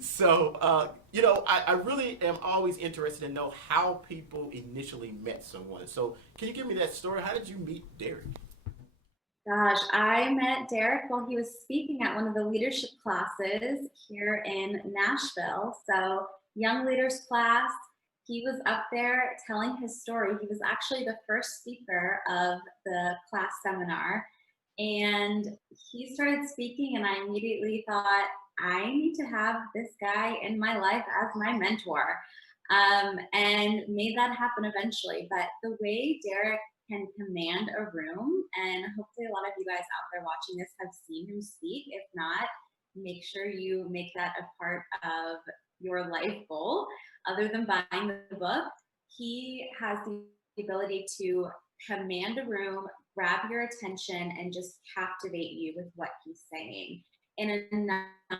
So, you know, I really am always interested to know how people initially met someone. So, can you give me that story? How did you meet Derek? Gosh, I met Derek while he was speaking at one of the leadership classes here in Nashville. So, young leaders class. He was up there telling his story. He was actually the first speaker of the class seminar. And he started speaking, and I immediately thought, I need to have this guy in my life as my mentor, and made that happen eventually. But the way Derek can command a room, and hopefully a lot of you guys out there watching this have seen him speak. If not, make sure you make that a part of your life goal. Other than buying the book, he has the ability to command a room, grab your attention, and just captivate you with what he's saying in a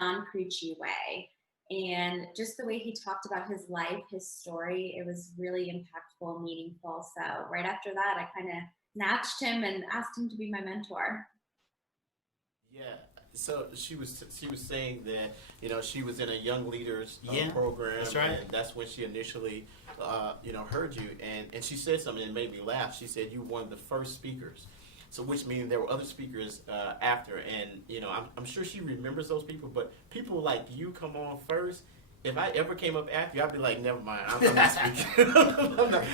non-preachy way. And just the way he talked about his life, his story, it was really impactful, meaningful. So right after that, I kind of snatched him and asked him to be my mentor. Yeah. So she was saying that, you know, she was in a young leaders program. That's right. And that's when she initially, you know, heard you. And she said something that made me laugh. She said you were one of the first speakers. So which means there were other speakers after. And, you know, I'm sure she remembers those people. But people like you come on first. If I ever came up after you, I'd be like, never mind, I'm not speaking.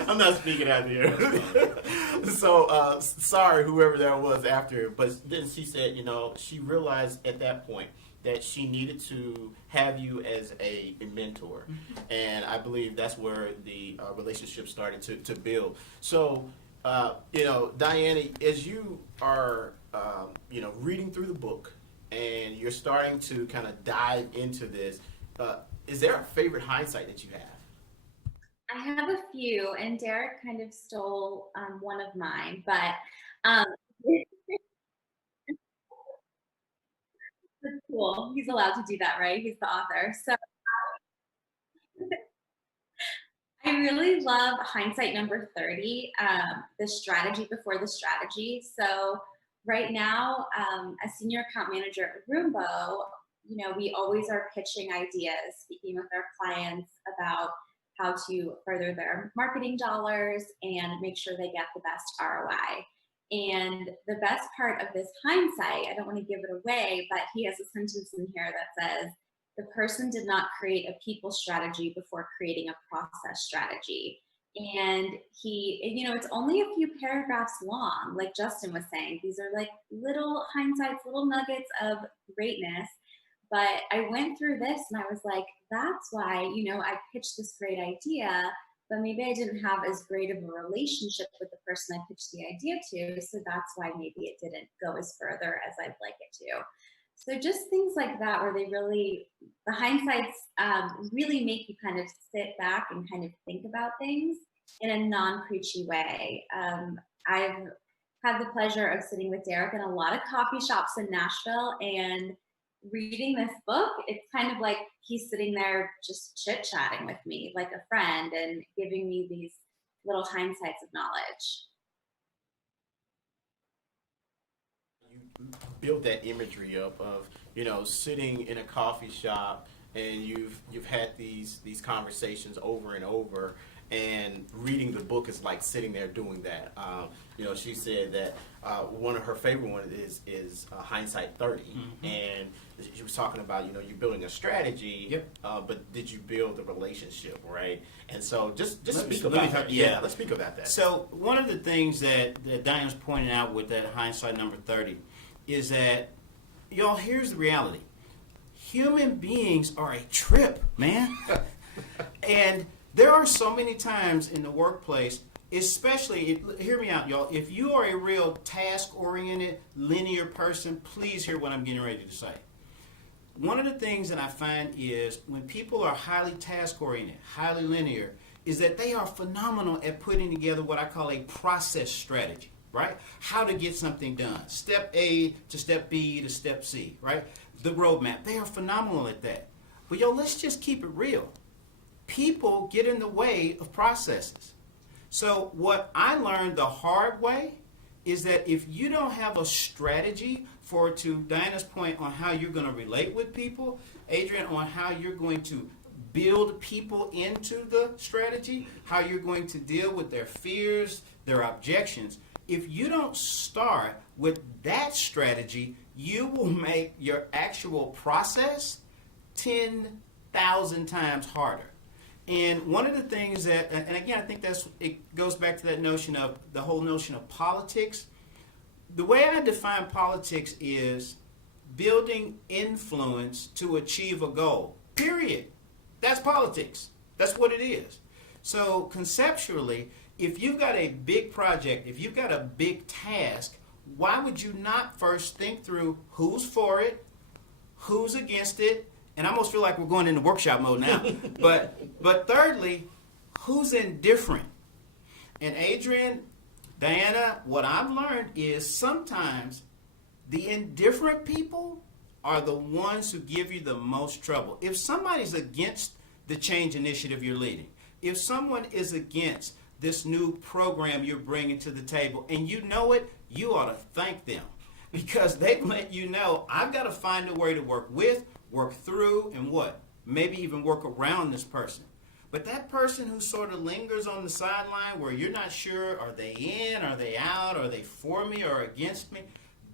I'm not speaking out here. So sorry, whoever that was after. But then she said, you know, she realized at that point that she needed to have you as a mentor. Mm-hmm. And I believe that's where the relationship started to build. So, you know, Diana, as you are, you know, reading through the book and you're starting to kind of dive into this, is there a favorite hindsight that you have? I have a few, and Derek kind of stole one of mine, but that's cool. He's allowed to do that, right? He's the author. So I really love hindsight number 30, the strategy before the strategy. So right now, as senior account manager at Roomba, you know, we always are pitching ideas, speaking with our clients about how to further their marketing dollars and make sure they get the best ROI. And the best part of this hindsight, I don't want to give it away, but he has a sentence in here that says, the person did not create a people strategy before creating a process strategy. And he, you know, it's only a few paragraphs long, like Justin was saying. These are like little hindsights, little nuggets of greatness. But I went through this and I was like, that's why, you know, I pitched this great idea, but maybe I didn't have as great of a relationship with the person I pitched the idea to. So that's why maybe it didn't go as further as I'd like it to. So just things like that, where they really, the hindsights really make you kind of sit back and kind of think about things in a non-preachy way. I've had the pleasure of sitting with Derek in a lot of coffee shops in Nashville, and reading this book, it's kind of like he's sitting there just chit-chatting with me like a friend and giving me these little hindsights of knowledge. You build that imagery up of, you know, sitting in a coffee shop and you've had these conversations over and over, and reading the book is like sitting there doing that. You know, she said that one of her favorite ones is Hindsight 30, and she was talking about, you know, you're building a strategy, Yep. But did you build the relationship, right? And so just Let me speak about talk- that. yeah. Let's speak about that. So one of the things that Diane was pointing out with that hindsight number 30 is that, y'all, here's the reality. Human beings are a trip, man. And there are so many times in the workplace, especially, hear me out, y'all, if you are a real task-oriented, linear person, please hear what I'm getting ready to say. One of the things that I find is when people are highly task-oriented, highly linear, is that they are phenomenal at putting together what I call a process strategy, right? How to get something done. Step A to step B to step C, right? The roadmap. They are phenomenal at that. But yo, let's just keep it real. People get in the way of processes. So what I learned the hard way is that if you don't have a strategy for, to Diana's point on how you're going to relate with people, Adrian, on how you're going to build people into the strategy, how you're going to deal with their fears, their objections, if you don't start with that strategy, you will make your actual process 10,000 times harder. And one of the things that, and again, I think it goes back to that notion of the whole notion of politics. The way I define politics is building influence to achieve a goal, period. That's politics. That's what it is. So conceptually, if you've got a big project, if you've got a big task, why would you not first think through who's for it, who's against it, and I almost feel like we're going into workshop mode now. But thirdly, who's indifferent? And Adrian, Diana, what I've learned is sometimes the indifferent people are the ones who give you the most trouble. If somebody's against the change initiative you're leading, if someone is against this new program you're bringing to the table, and you know it, you ought to thank them, because they've let you know, I've got to find a way to work with, work through, and what? Maybe even work around this person. But that person who sort of lingers on the sideline where you're not sure, are they in, are they out, are they for me or against me?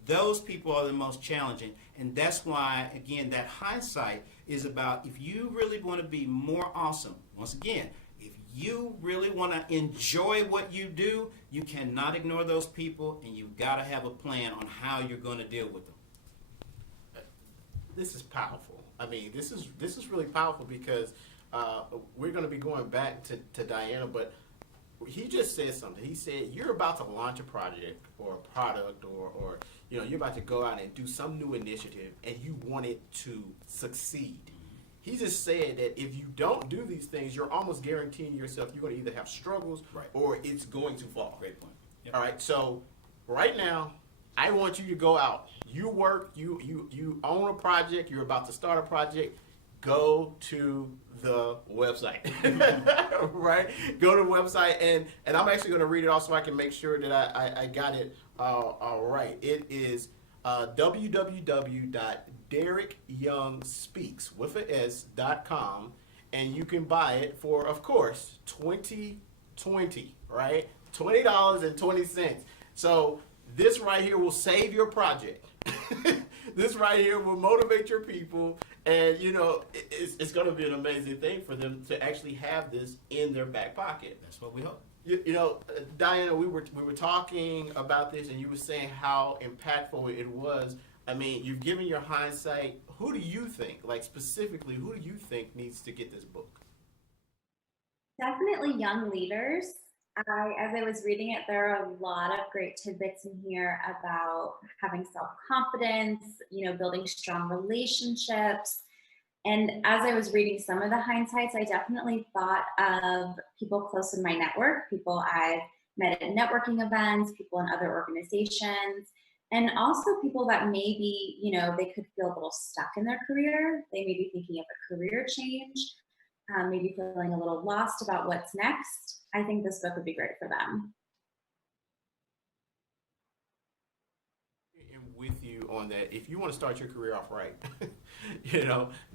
Those people are the most challenging. And that's why, again, that hindsight is about, if you really want to be more awesome, once again, if you really want to enjoy what you do, you cannot ignore those people, and you've got to have a plan on how you're going to deal with them. This is powerful. I mean, this is really powerful, because we're going to be going back to Diana, but he just said something. He said, you're about to launch a project or a product, or you know, you're about to go out and do some new initiative, and you want it to succeed. He just said that if you don't do these things, you're almost guaranteeing yourself you're going to either have struggles, right, or it's going to fall. Great point. Yep. All right, so right now, I want you to go out. You work, you own a project, you're about to start a project, go to the website, right? Go to the website, and I'm actually going to read it off so I can make sure that I got it all right. It is www.derekyoungspeaks.com, and you can buy it for, of course, $20.20, right? $20.20. So this right here will save your project. This right here will motivate your people, and you know, it's going to be an amazing thing for them to actually have this in their back pocket. That's what we hope. You know, Diana, we were talking about this, and you were saying how impactful it was. I mean, you've given your hindsight. Who do you think, like specifically, who do you think needs to get this book? Definitely young leaders. As I was reading it, there are a lot of great tidbits in here about having self-confidence, you know, building strong relationships. And as I was reading some of the hindsights, I definitely thought of people close in my network, people I've met at networking events, people in other organizations. And also people that maybe, they could feel a little stuck in their career. They may be thinking of a career change, maybe feeling a little lost about what's next. I think this book would be great for them. And with you on that, if you want to start your career off right,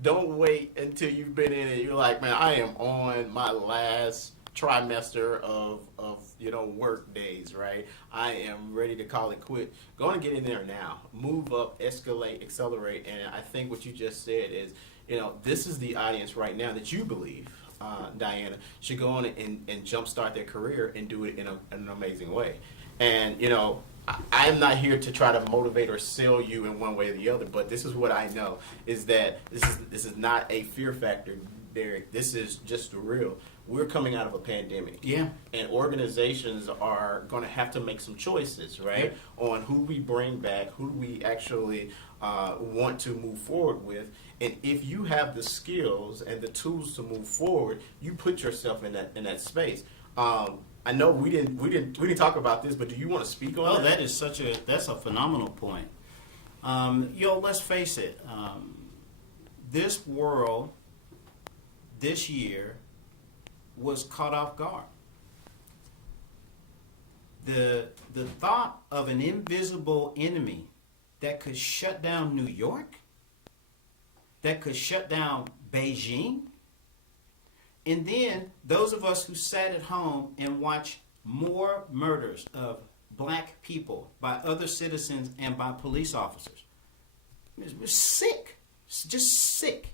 don't wait until you've been in it. You're like, man, I am on my last trimester of work days, right? I am ready to call it quit. Go and get in there now. Move up, escalate, accelerate. And I think what you just said is, this is the audience right now that you believe, Diana, should go on and jumpstart their career and do it in an amazing way. And, I'm not here to try to motivate or sell you in one way or the other, but this is what I know, is that this is not a fear factor, Derek. This is just real. We're coming out of a pandemic. Yeah. And organizations are going to have to make some choices, right, on who we bring back, who we actually want to move forward with. And if you have the skills and the tools to move forward, you put yourself in that space. I know we didn't talk about this, but do you want to speak on that? That's a phenomenal point. Let's face it. This world, this year, was caught off guard. The thought of an invisible enemy that could shut down New York, that could shut down Beijing, and then those of us who sat at home and watched more murders of black people by other citizens and by police officers. We're sick, just sick.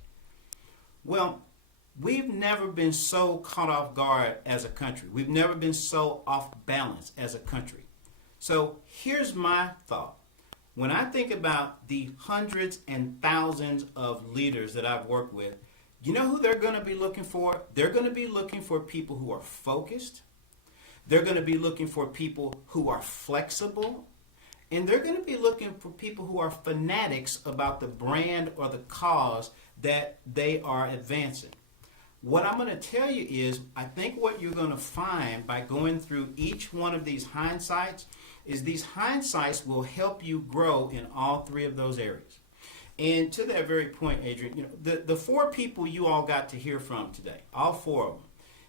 Well, we've never been so caught off guard as a country. We've never been so off balance as a country. So here's my thought. When I think about the hundreds and thousands of leaders that I've worked with, you know who they're going to be looking for? They're going to be looking for people who are focused. They're going to be looking for people who are flexible. And they're going to be looking for people who are fanatics about the brand or the cause that they are advancing. What I'm going to tell you is, I think what you're going to find by going through each one of these hindsights is these hindsights will help you grow in all three of those areas. And to that very point, Adrian, the four people you all got to hear from today, all four of them,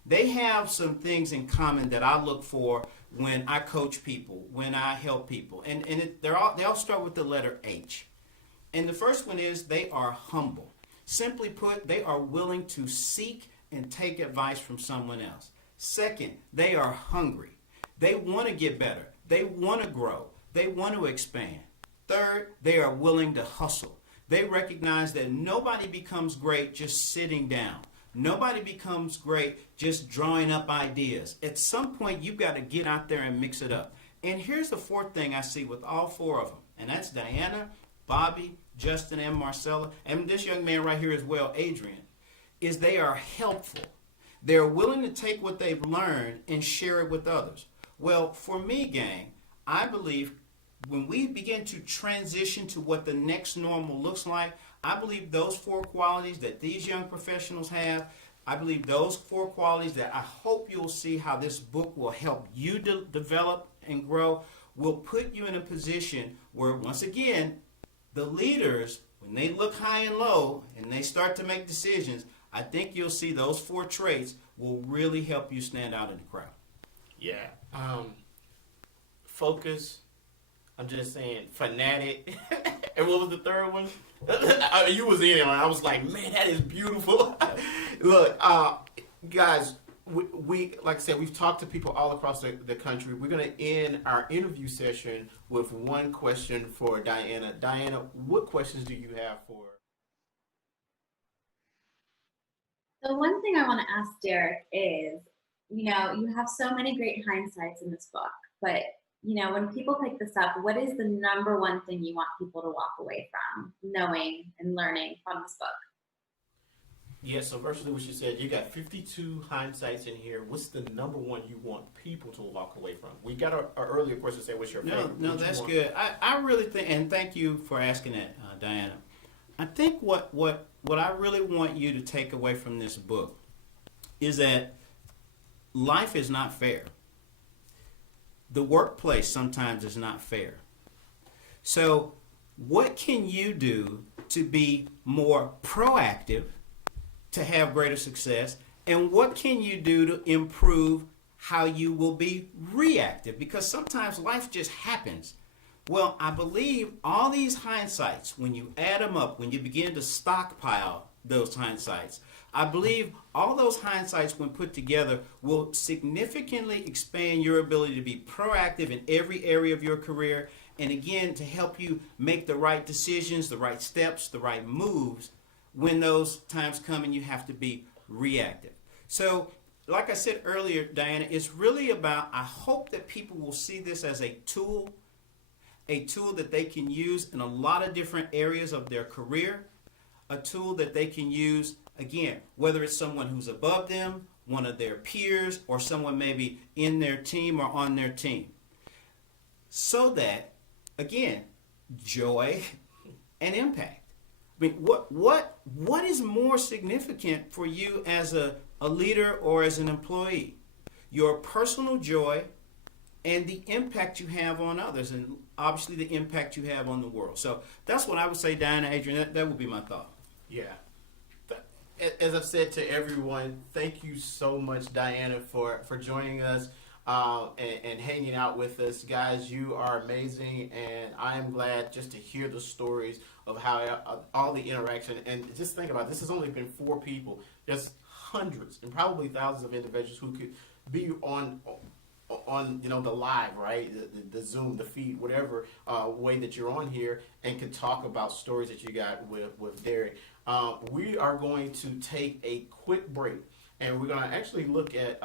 they have some things in common that I look for when I coach people, when I help people. And they all start with the letter H. And the first one is they are humble. Simply put, they are willing to seek and take advice from someone else. Second, they are hungry. They want to get better. They want to grow. They want to expand. Third, they are willing to hustle. They recognize that nobody becomes great just sitting down. Nobody becomes great just drawing up ideas. At some point, you've got to get out there and mix it up. And here's the fourth thing I see with all four of them, and that's Diana, Bobby, Justin, and Marcella, and this young man right here as well, Adrian, is they are helpful. They're willing to take what they've learned and share it with others. Well, for me, gang, I believe when we begin to transition to what the next normal looks like, I believe those four qualities that these young professionals have, I believe those four qualities that I hope you'll see how this book will help you develop and grow, will put you in a position where, once again, the leaders, when they look high and low and they start to make decisions, I think you'll see those four traits will really help you stand out in the crowd. Yeah. Focus. I'm just saying, fanatic. And what was the third one? You was in it, and I was like, man, that is beautiful. Look, guys, we like I said, we've talked to people all across the country. We're going to end our interview session with one question for Diana. Diana, what questions do you have for? The one thing I want to ask Derek is, you have so many great hindsights in this book, but when people pick this up, what is the number one thing you want people to walk away from knowing and learning from this book? Yeah, so virtually what you said, you got 52 hindsights in here. What's the number one you want people to walk away from? We got our earlier question say, what's your favorite? No, that's good. I really think, and thank you for asking that, Diana. I think what I really want you to take away from this book is that life is not fair. The workplace sometimes is not fair. So what can you do to be more proactive, to have greater success? And what can you do to improve how you will be reactive? Because sometimes life just happens. Well, I believe all these hindsights, when you add them up, when you begin to stockpile those hindsights, I believe all those hindsights, when put together, will significantly expand your ability to be proactive in every area of your career. And again, to help you make the right decisions, the right steps, the right moves when those times come and you have to be reactive. So, like I said earlier, Diana, it's really about, I hope that people will see this as a tool that they can use in a lot of different areas of their career, a tool that they can use, again, whether it's someone who's above them, one of their peers, or someone maybe in their team or on their team. So that, again, joy and impact. I mean, what is more significant for you as a leader or as an employee? Your personal joy and the impact you have on others, and obviously the impact you have on the world. So that's what I would say, Diana, Adrian, that would be my thought. Yeah. As I've said to everyone, thank you so much, Diana, for joining us and hanging out with us. Guys, you are amazing, and I am glad just to hear the stories of how all the interaction, and just think about it, this has only been 4 people. There's hundreds and probably thousands of individuals who could be on the live, right, the Zoom, the feed, whatever way that you're on here, and can talk about stories that you got with Derek. We are going to take a quick break, and we're going to actually look at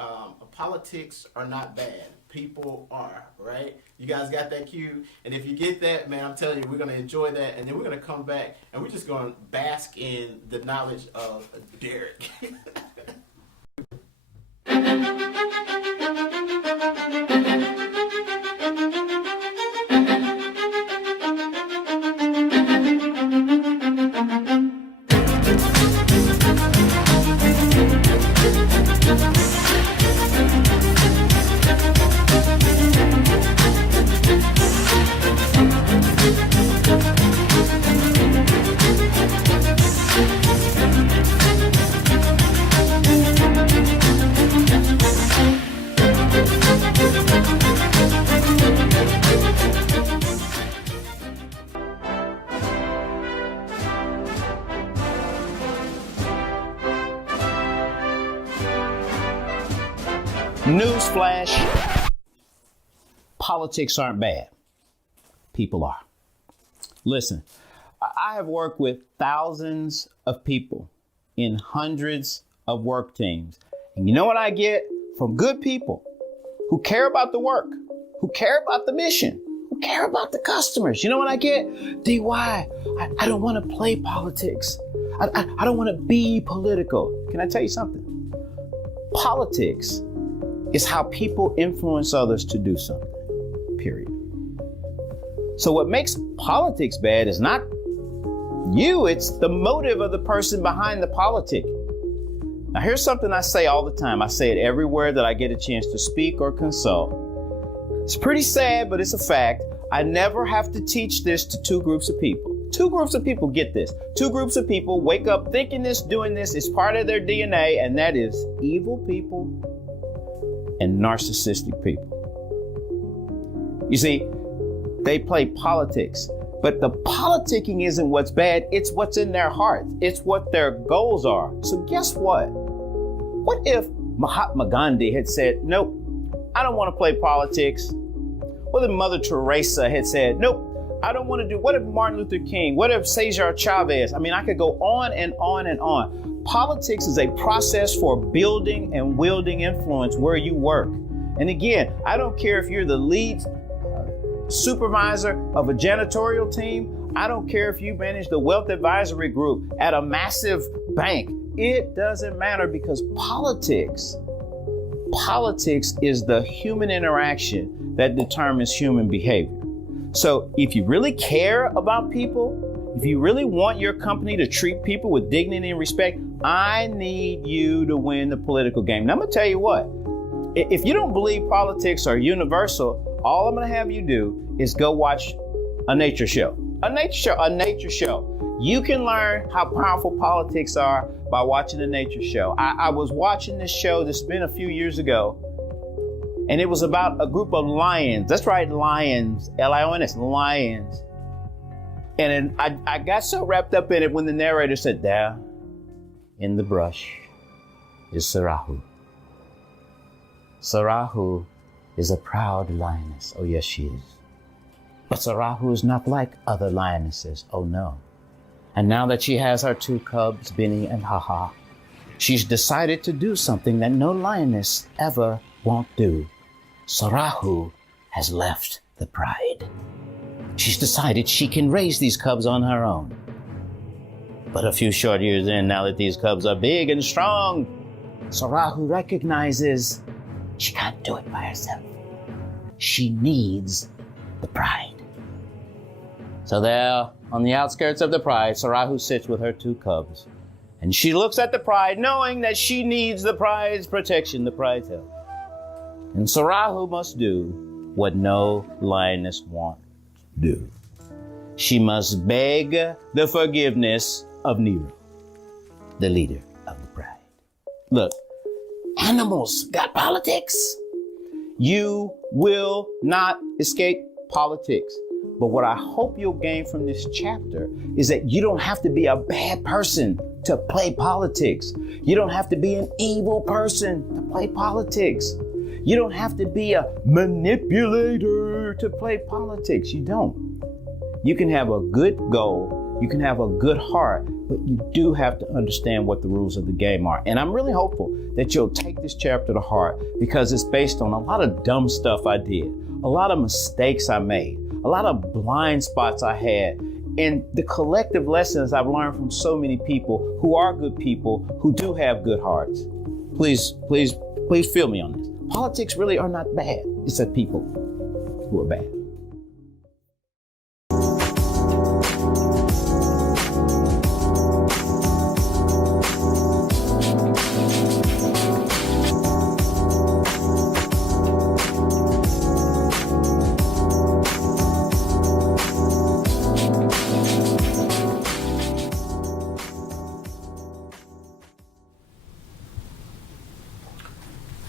politics are not bad. People are, right? You guys got that cue? And if you get that, man, I'm telling you, we're going to enjoy that. And then we're going to come back, and we're just going to bask in the knowledge of Derek. Newsflash, politics aren't bad. People are. Listen, I have worked with thousands of people in hundreds of work teams. And you know what I get from good people who care about the work, who care about the mission, who care about the customers? You know what I get? DY, I don't want to play politics. I don't want to be political. Can I tell you something? Politics is how people influence others to do something, period. So what makes politics bad is not you, it's the motive of the person behind the politicking. Now here's something I say all the time. I say it everywhere that I get a chance to speak or consult. It's pretty sad, but it's a fact. I never have to teach this to 2 groups of people. 2 groups of people get this. 2 groups of people wake up thinking this, doing this is part of their DNA, and that is evil people and narcissistic people. You see, they play politics, but the politicking isn't what's bad, it's what's in their heart. It's what their goals are. So guess what? What if Mahatma Gandhi had said, nope, I don't want to play politics? What if Mother Teresa had said, nope, I don't want to do, what if Martin Luther King? What if Cesar Chavez? I mean, I could go on and on and on. Politics is a process for building and wielding influence where you work. And again, I don't care if you're the lead supervisor of a janitorial team. I don't care if you manage the wealth advisory group at a massive bank. It doesn't matter, because politics is the human interaction that determines human behavior. So if you really care about people, if you really want your company to treat people with dignity and respect, I need you to win the political game. Now, I'm going to tell you what, if you don't believe politics are universal, all I'm going to have you do is go watch A nature show. A nature show. A nature show. You can learn how powerful politics are by watching a nature show. I was watching this show, this has been a few years ago, and it was about a group of lions. That's right, lions. L-I-O-N-S, lions. And I got so wrapped up in it when the narrator said, there in the brush is Sarahu. Sarahu is a proud lioness. Oh, yes, she is. But Sarahu is not like other lionesses. Oh, no. And now that she has her two cubs, Benny and Haha, she's decided to do something that no lioness ever won't do. Sarahu has left the pride. She's decided she can raise these cubs on her own. But a few short years in, now that these cubs are big and strong, Sarahu recognizes she can't do it by herself. She needs the pride. So there, on the outskirts of the pride, Sarahu sits with her two cubs. And she looks at the pride, knowing that she needs the pride's protection, the pride's help. And Sarahu must do what no lioness won't do. She must beg the forgiveness of Nero, the leader of the pride. Look, animals got politics. You will not escape politics. But what I hope you'll gain from this chapter is that you don't have to be a bad person to play politics. You don't have to be an evil person to play politics. You don't have to be a manipulator to play politics. You don't. You can have a good goal. You can have a good heart, but you do have to understand what the rules of the game are. And I'm really hopeful that you'll take this chapter to heart because it's based on a lot of dumb stuff I did, a lot of mistakes I made, a lot of blind spots I had, and the collective lessons I've learned from so many people who are good people, who do have good hearts. Please feel me on this. Politics really are not bad. It's the people who are bad.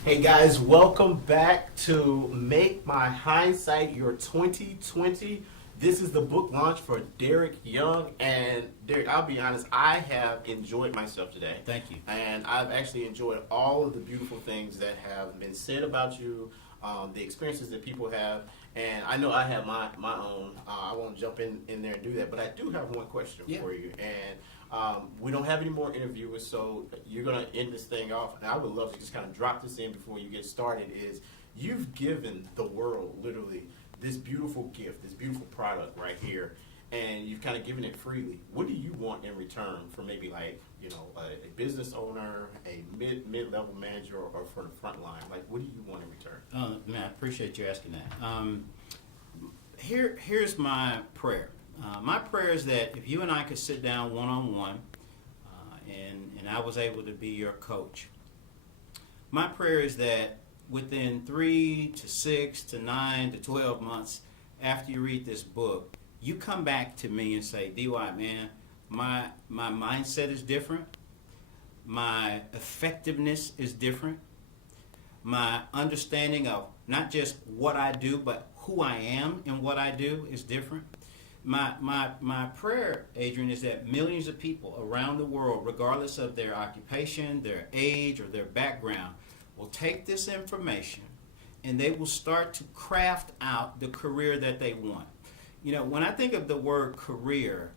Hey guys, welcome back to Make My Hindsight Your 2020. This is the book launch for Derek Young. And Derek, I'll be honest, I have enjoyed myself today. Thank you. And I've actually enjoyed all of the beautiful things that have been said about you, the experiences that people have. And I know I have my own. I won't jump in there and do that. But I do have one question for you. And we don't have any more interviewers, so you're going to end this thing off. And I would love to just kind of drop this in before you get started. Is you've given the world literally this beautiful gift, this beautiful product right here, and you've kind of given it freely. What do you want in return for maybe like, you know, a business owner, a mid-level manager, or for the front line? Like, what do you want in return? Man, I appreciate you asking that. Here's my prayer. My prayer is that if you and I could sit down one-on-one and I was able to be your coach, my prayer is that within 3 to 6 to 9 to 12 months after you read this book, you come back to me and say, D.Y., man, my mindset is different. My effectiveness is different. My understanding of not just what I do, but who I am and what I do is different. My prayer, Adrian, is that millions of people around the world, regardless of their occupation, their age, or their background, will take this information and they will start to craft out the career that they want. You know, when I think of the word career,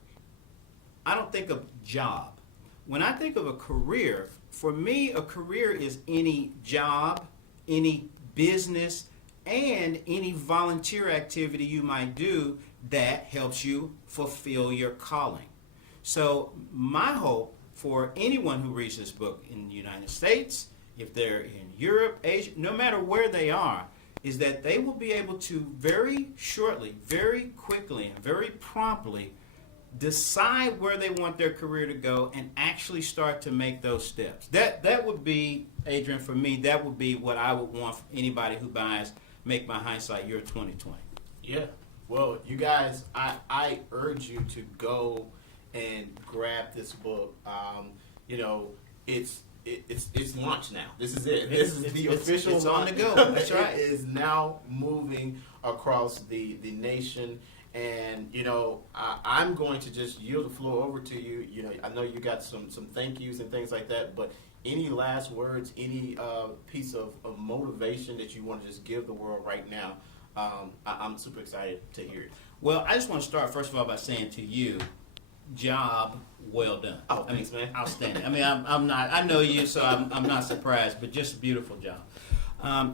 I don't think of job. When I think of a career, for me, a career is any job, any business, and any volunteer activity you might do that helps you fulfill your calling. So my hope for anyone who reads this book in the United States, if they're in Europe, Asia, no matter where they are, is that they will be able to very shortly, very quickly, and very promptly decide where they want their career to go and actually start to make those steps. That would be, Adrian, for me, that would be what I would want for anybody who buys Make My Hindsight Your 2020. Yeah. Well, you guys, I urge you to go and grab this book. You know, it's launched now. This is it. This is the official. It's on launch. the go. That's right. It is now moving across the nation. And you know, I'm going to just yield the floor over to you. You know, I know you got some thank yous and things like that, but any last words, any piece of motivation that you want to just give the world right now? I'm super excited to hear it. Well, I just want to start first of all by saying to you, job well done. Oh, thanks, man. Outstanding. I mean, I'm not. I know you, so I'm not surprised. But just a beautiful job.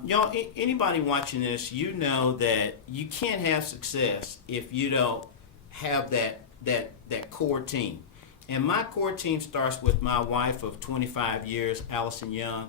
Y'all, anybody watching this, you know that you can't have success if you don't have that core team. And my core team starts with my wife of 25 years, Allison Young.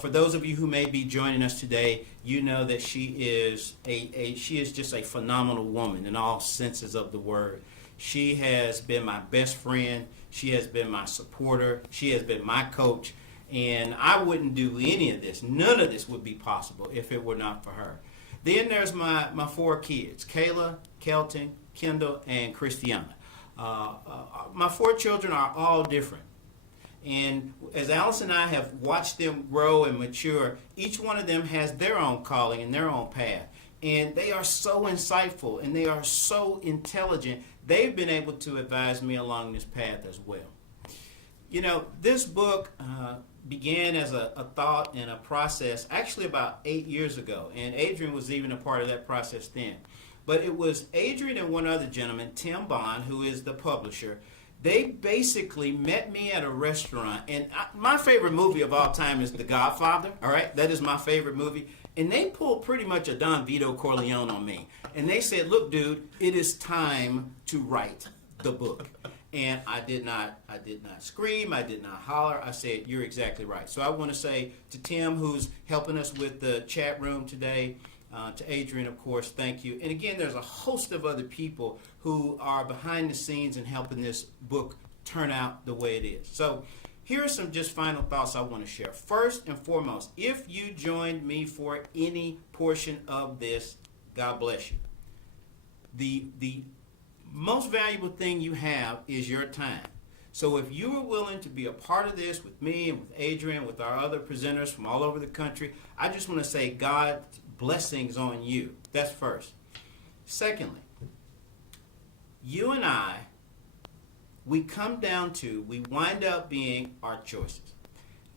For those of you who may be joining us today, you know that she is just a phenomenal woman in all senses of the word. She has been my best friend. She has been my supporter. She has been my coach. And I wouldn't do any of this. None of this would be possible if it were not for her. Then there's my 4 kids, Kayla, Kelton, Kendall, and Christiana. My 4 children are all different. And as Alice and I have watched them grow and mature, each one of them has their own calling and their own path. And they are so insightful and they are so intelligent. They've been able to advise me along this path as well. You know, this book began as a thought and a process actually about 8 years ago. And Adrian was even a part of that process then. But it was Adrian and one other gentleman, Tim Bond, who is the publisher. They basically met me at a restaurant. And my favorite movie of all time is The Godfather. All right, that is my favorite movie. And they pulled pretty much a Don Vito Corleone on me. And they said, look, dude, it is time to write the book. And I did not scream, I did not holler. I said, you're exactly right. So I want to say to Tim, who's helping us with the chat room today, to Adrian, of course, thank you. And again, there's a host of other people who are behind the scenes and helping this book turn out the way it is. So here are some just final thoughts I want to share. First and foremost, if you joined me for any portion of this, God bless you. The most valuable thing you have is your time. So if you are willing to be a part of this with me and with Adrian, with our other presenters from all over the country, I just want to say God's blessings on you. That's first. Secondly, you and I, we wind up being our choices.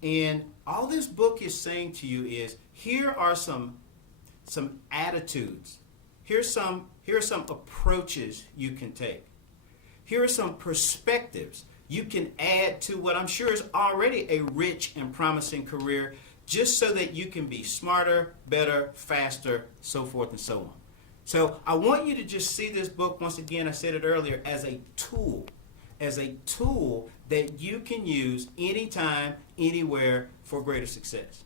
And all this book is saying to you is, here are some attitudes. Here's some approaches you can take. Here are some perspectives you can add to what I'm sure is already a rich and promising career, just so that you can be smarter, better, faster, so forth and so on. So I want you to just see this book, once again, I said it earlier, as a tool that you can use anytime, anywhere for greater success.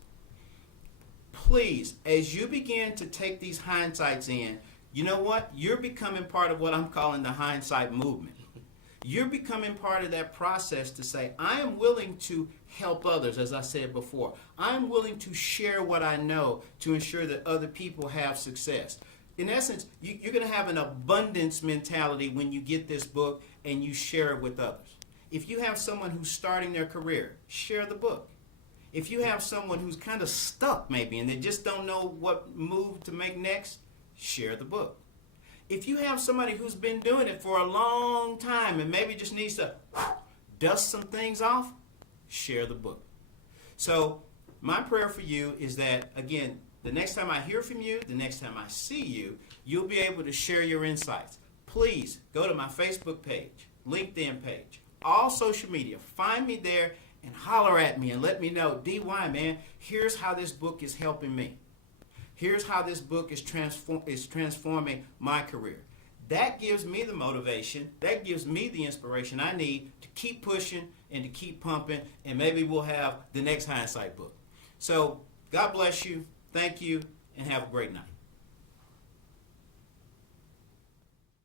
Please, as you begin to take these hindsights in, you know what? You're becoming part of what I'm calling the hindsight movement. You're becoming part of that process to say, I am willing to help others, as I said before. I'm willing to share what I know to ensure that other people have success. In essence, you're going to have an abundance mentality when you get this book and you share it with others. If you have someone who's starting their career, share the book. If you have someone who's kind of stuck maybe and they just don't know what move to make next, share the book. If you have somebody who's been doing it for a long time and maybe just needs to dust some things off, share the book. So my prayer for you is that, again, the next time I hear from you, the next time I see you, you'll be able to share your insights. Please go to my Facebook page, LinkedIn page, all social media. Find me there and holler at me and let me know, DY, man, here's how this book is helping me. Here's how this book is transforming my career. That gives me the motivation. That gives me the inspiration I need to keep pushing and to keep pumping, and maybe we'll have the next hindsight book. So God bless you. Thank you, and have a great night.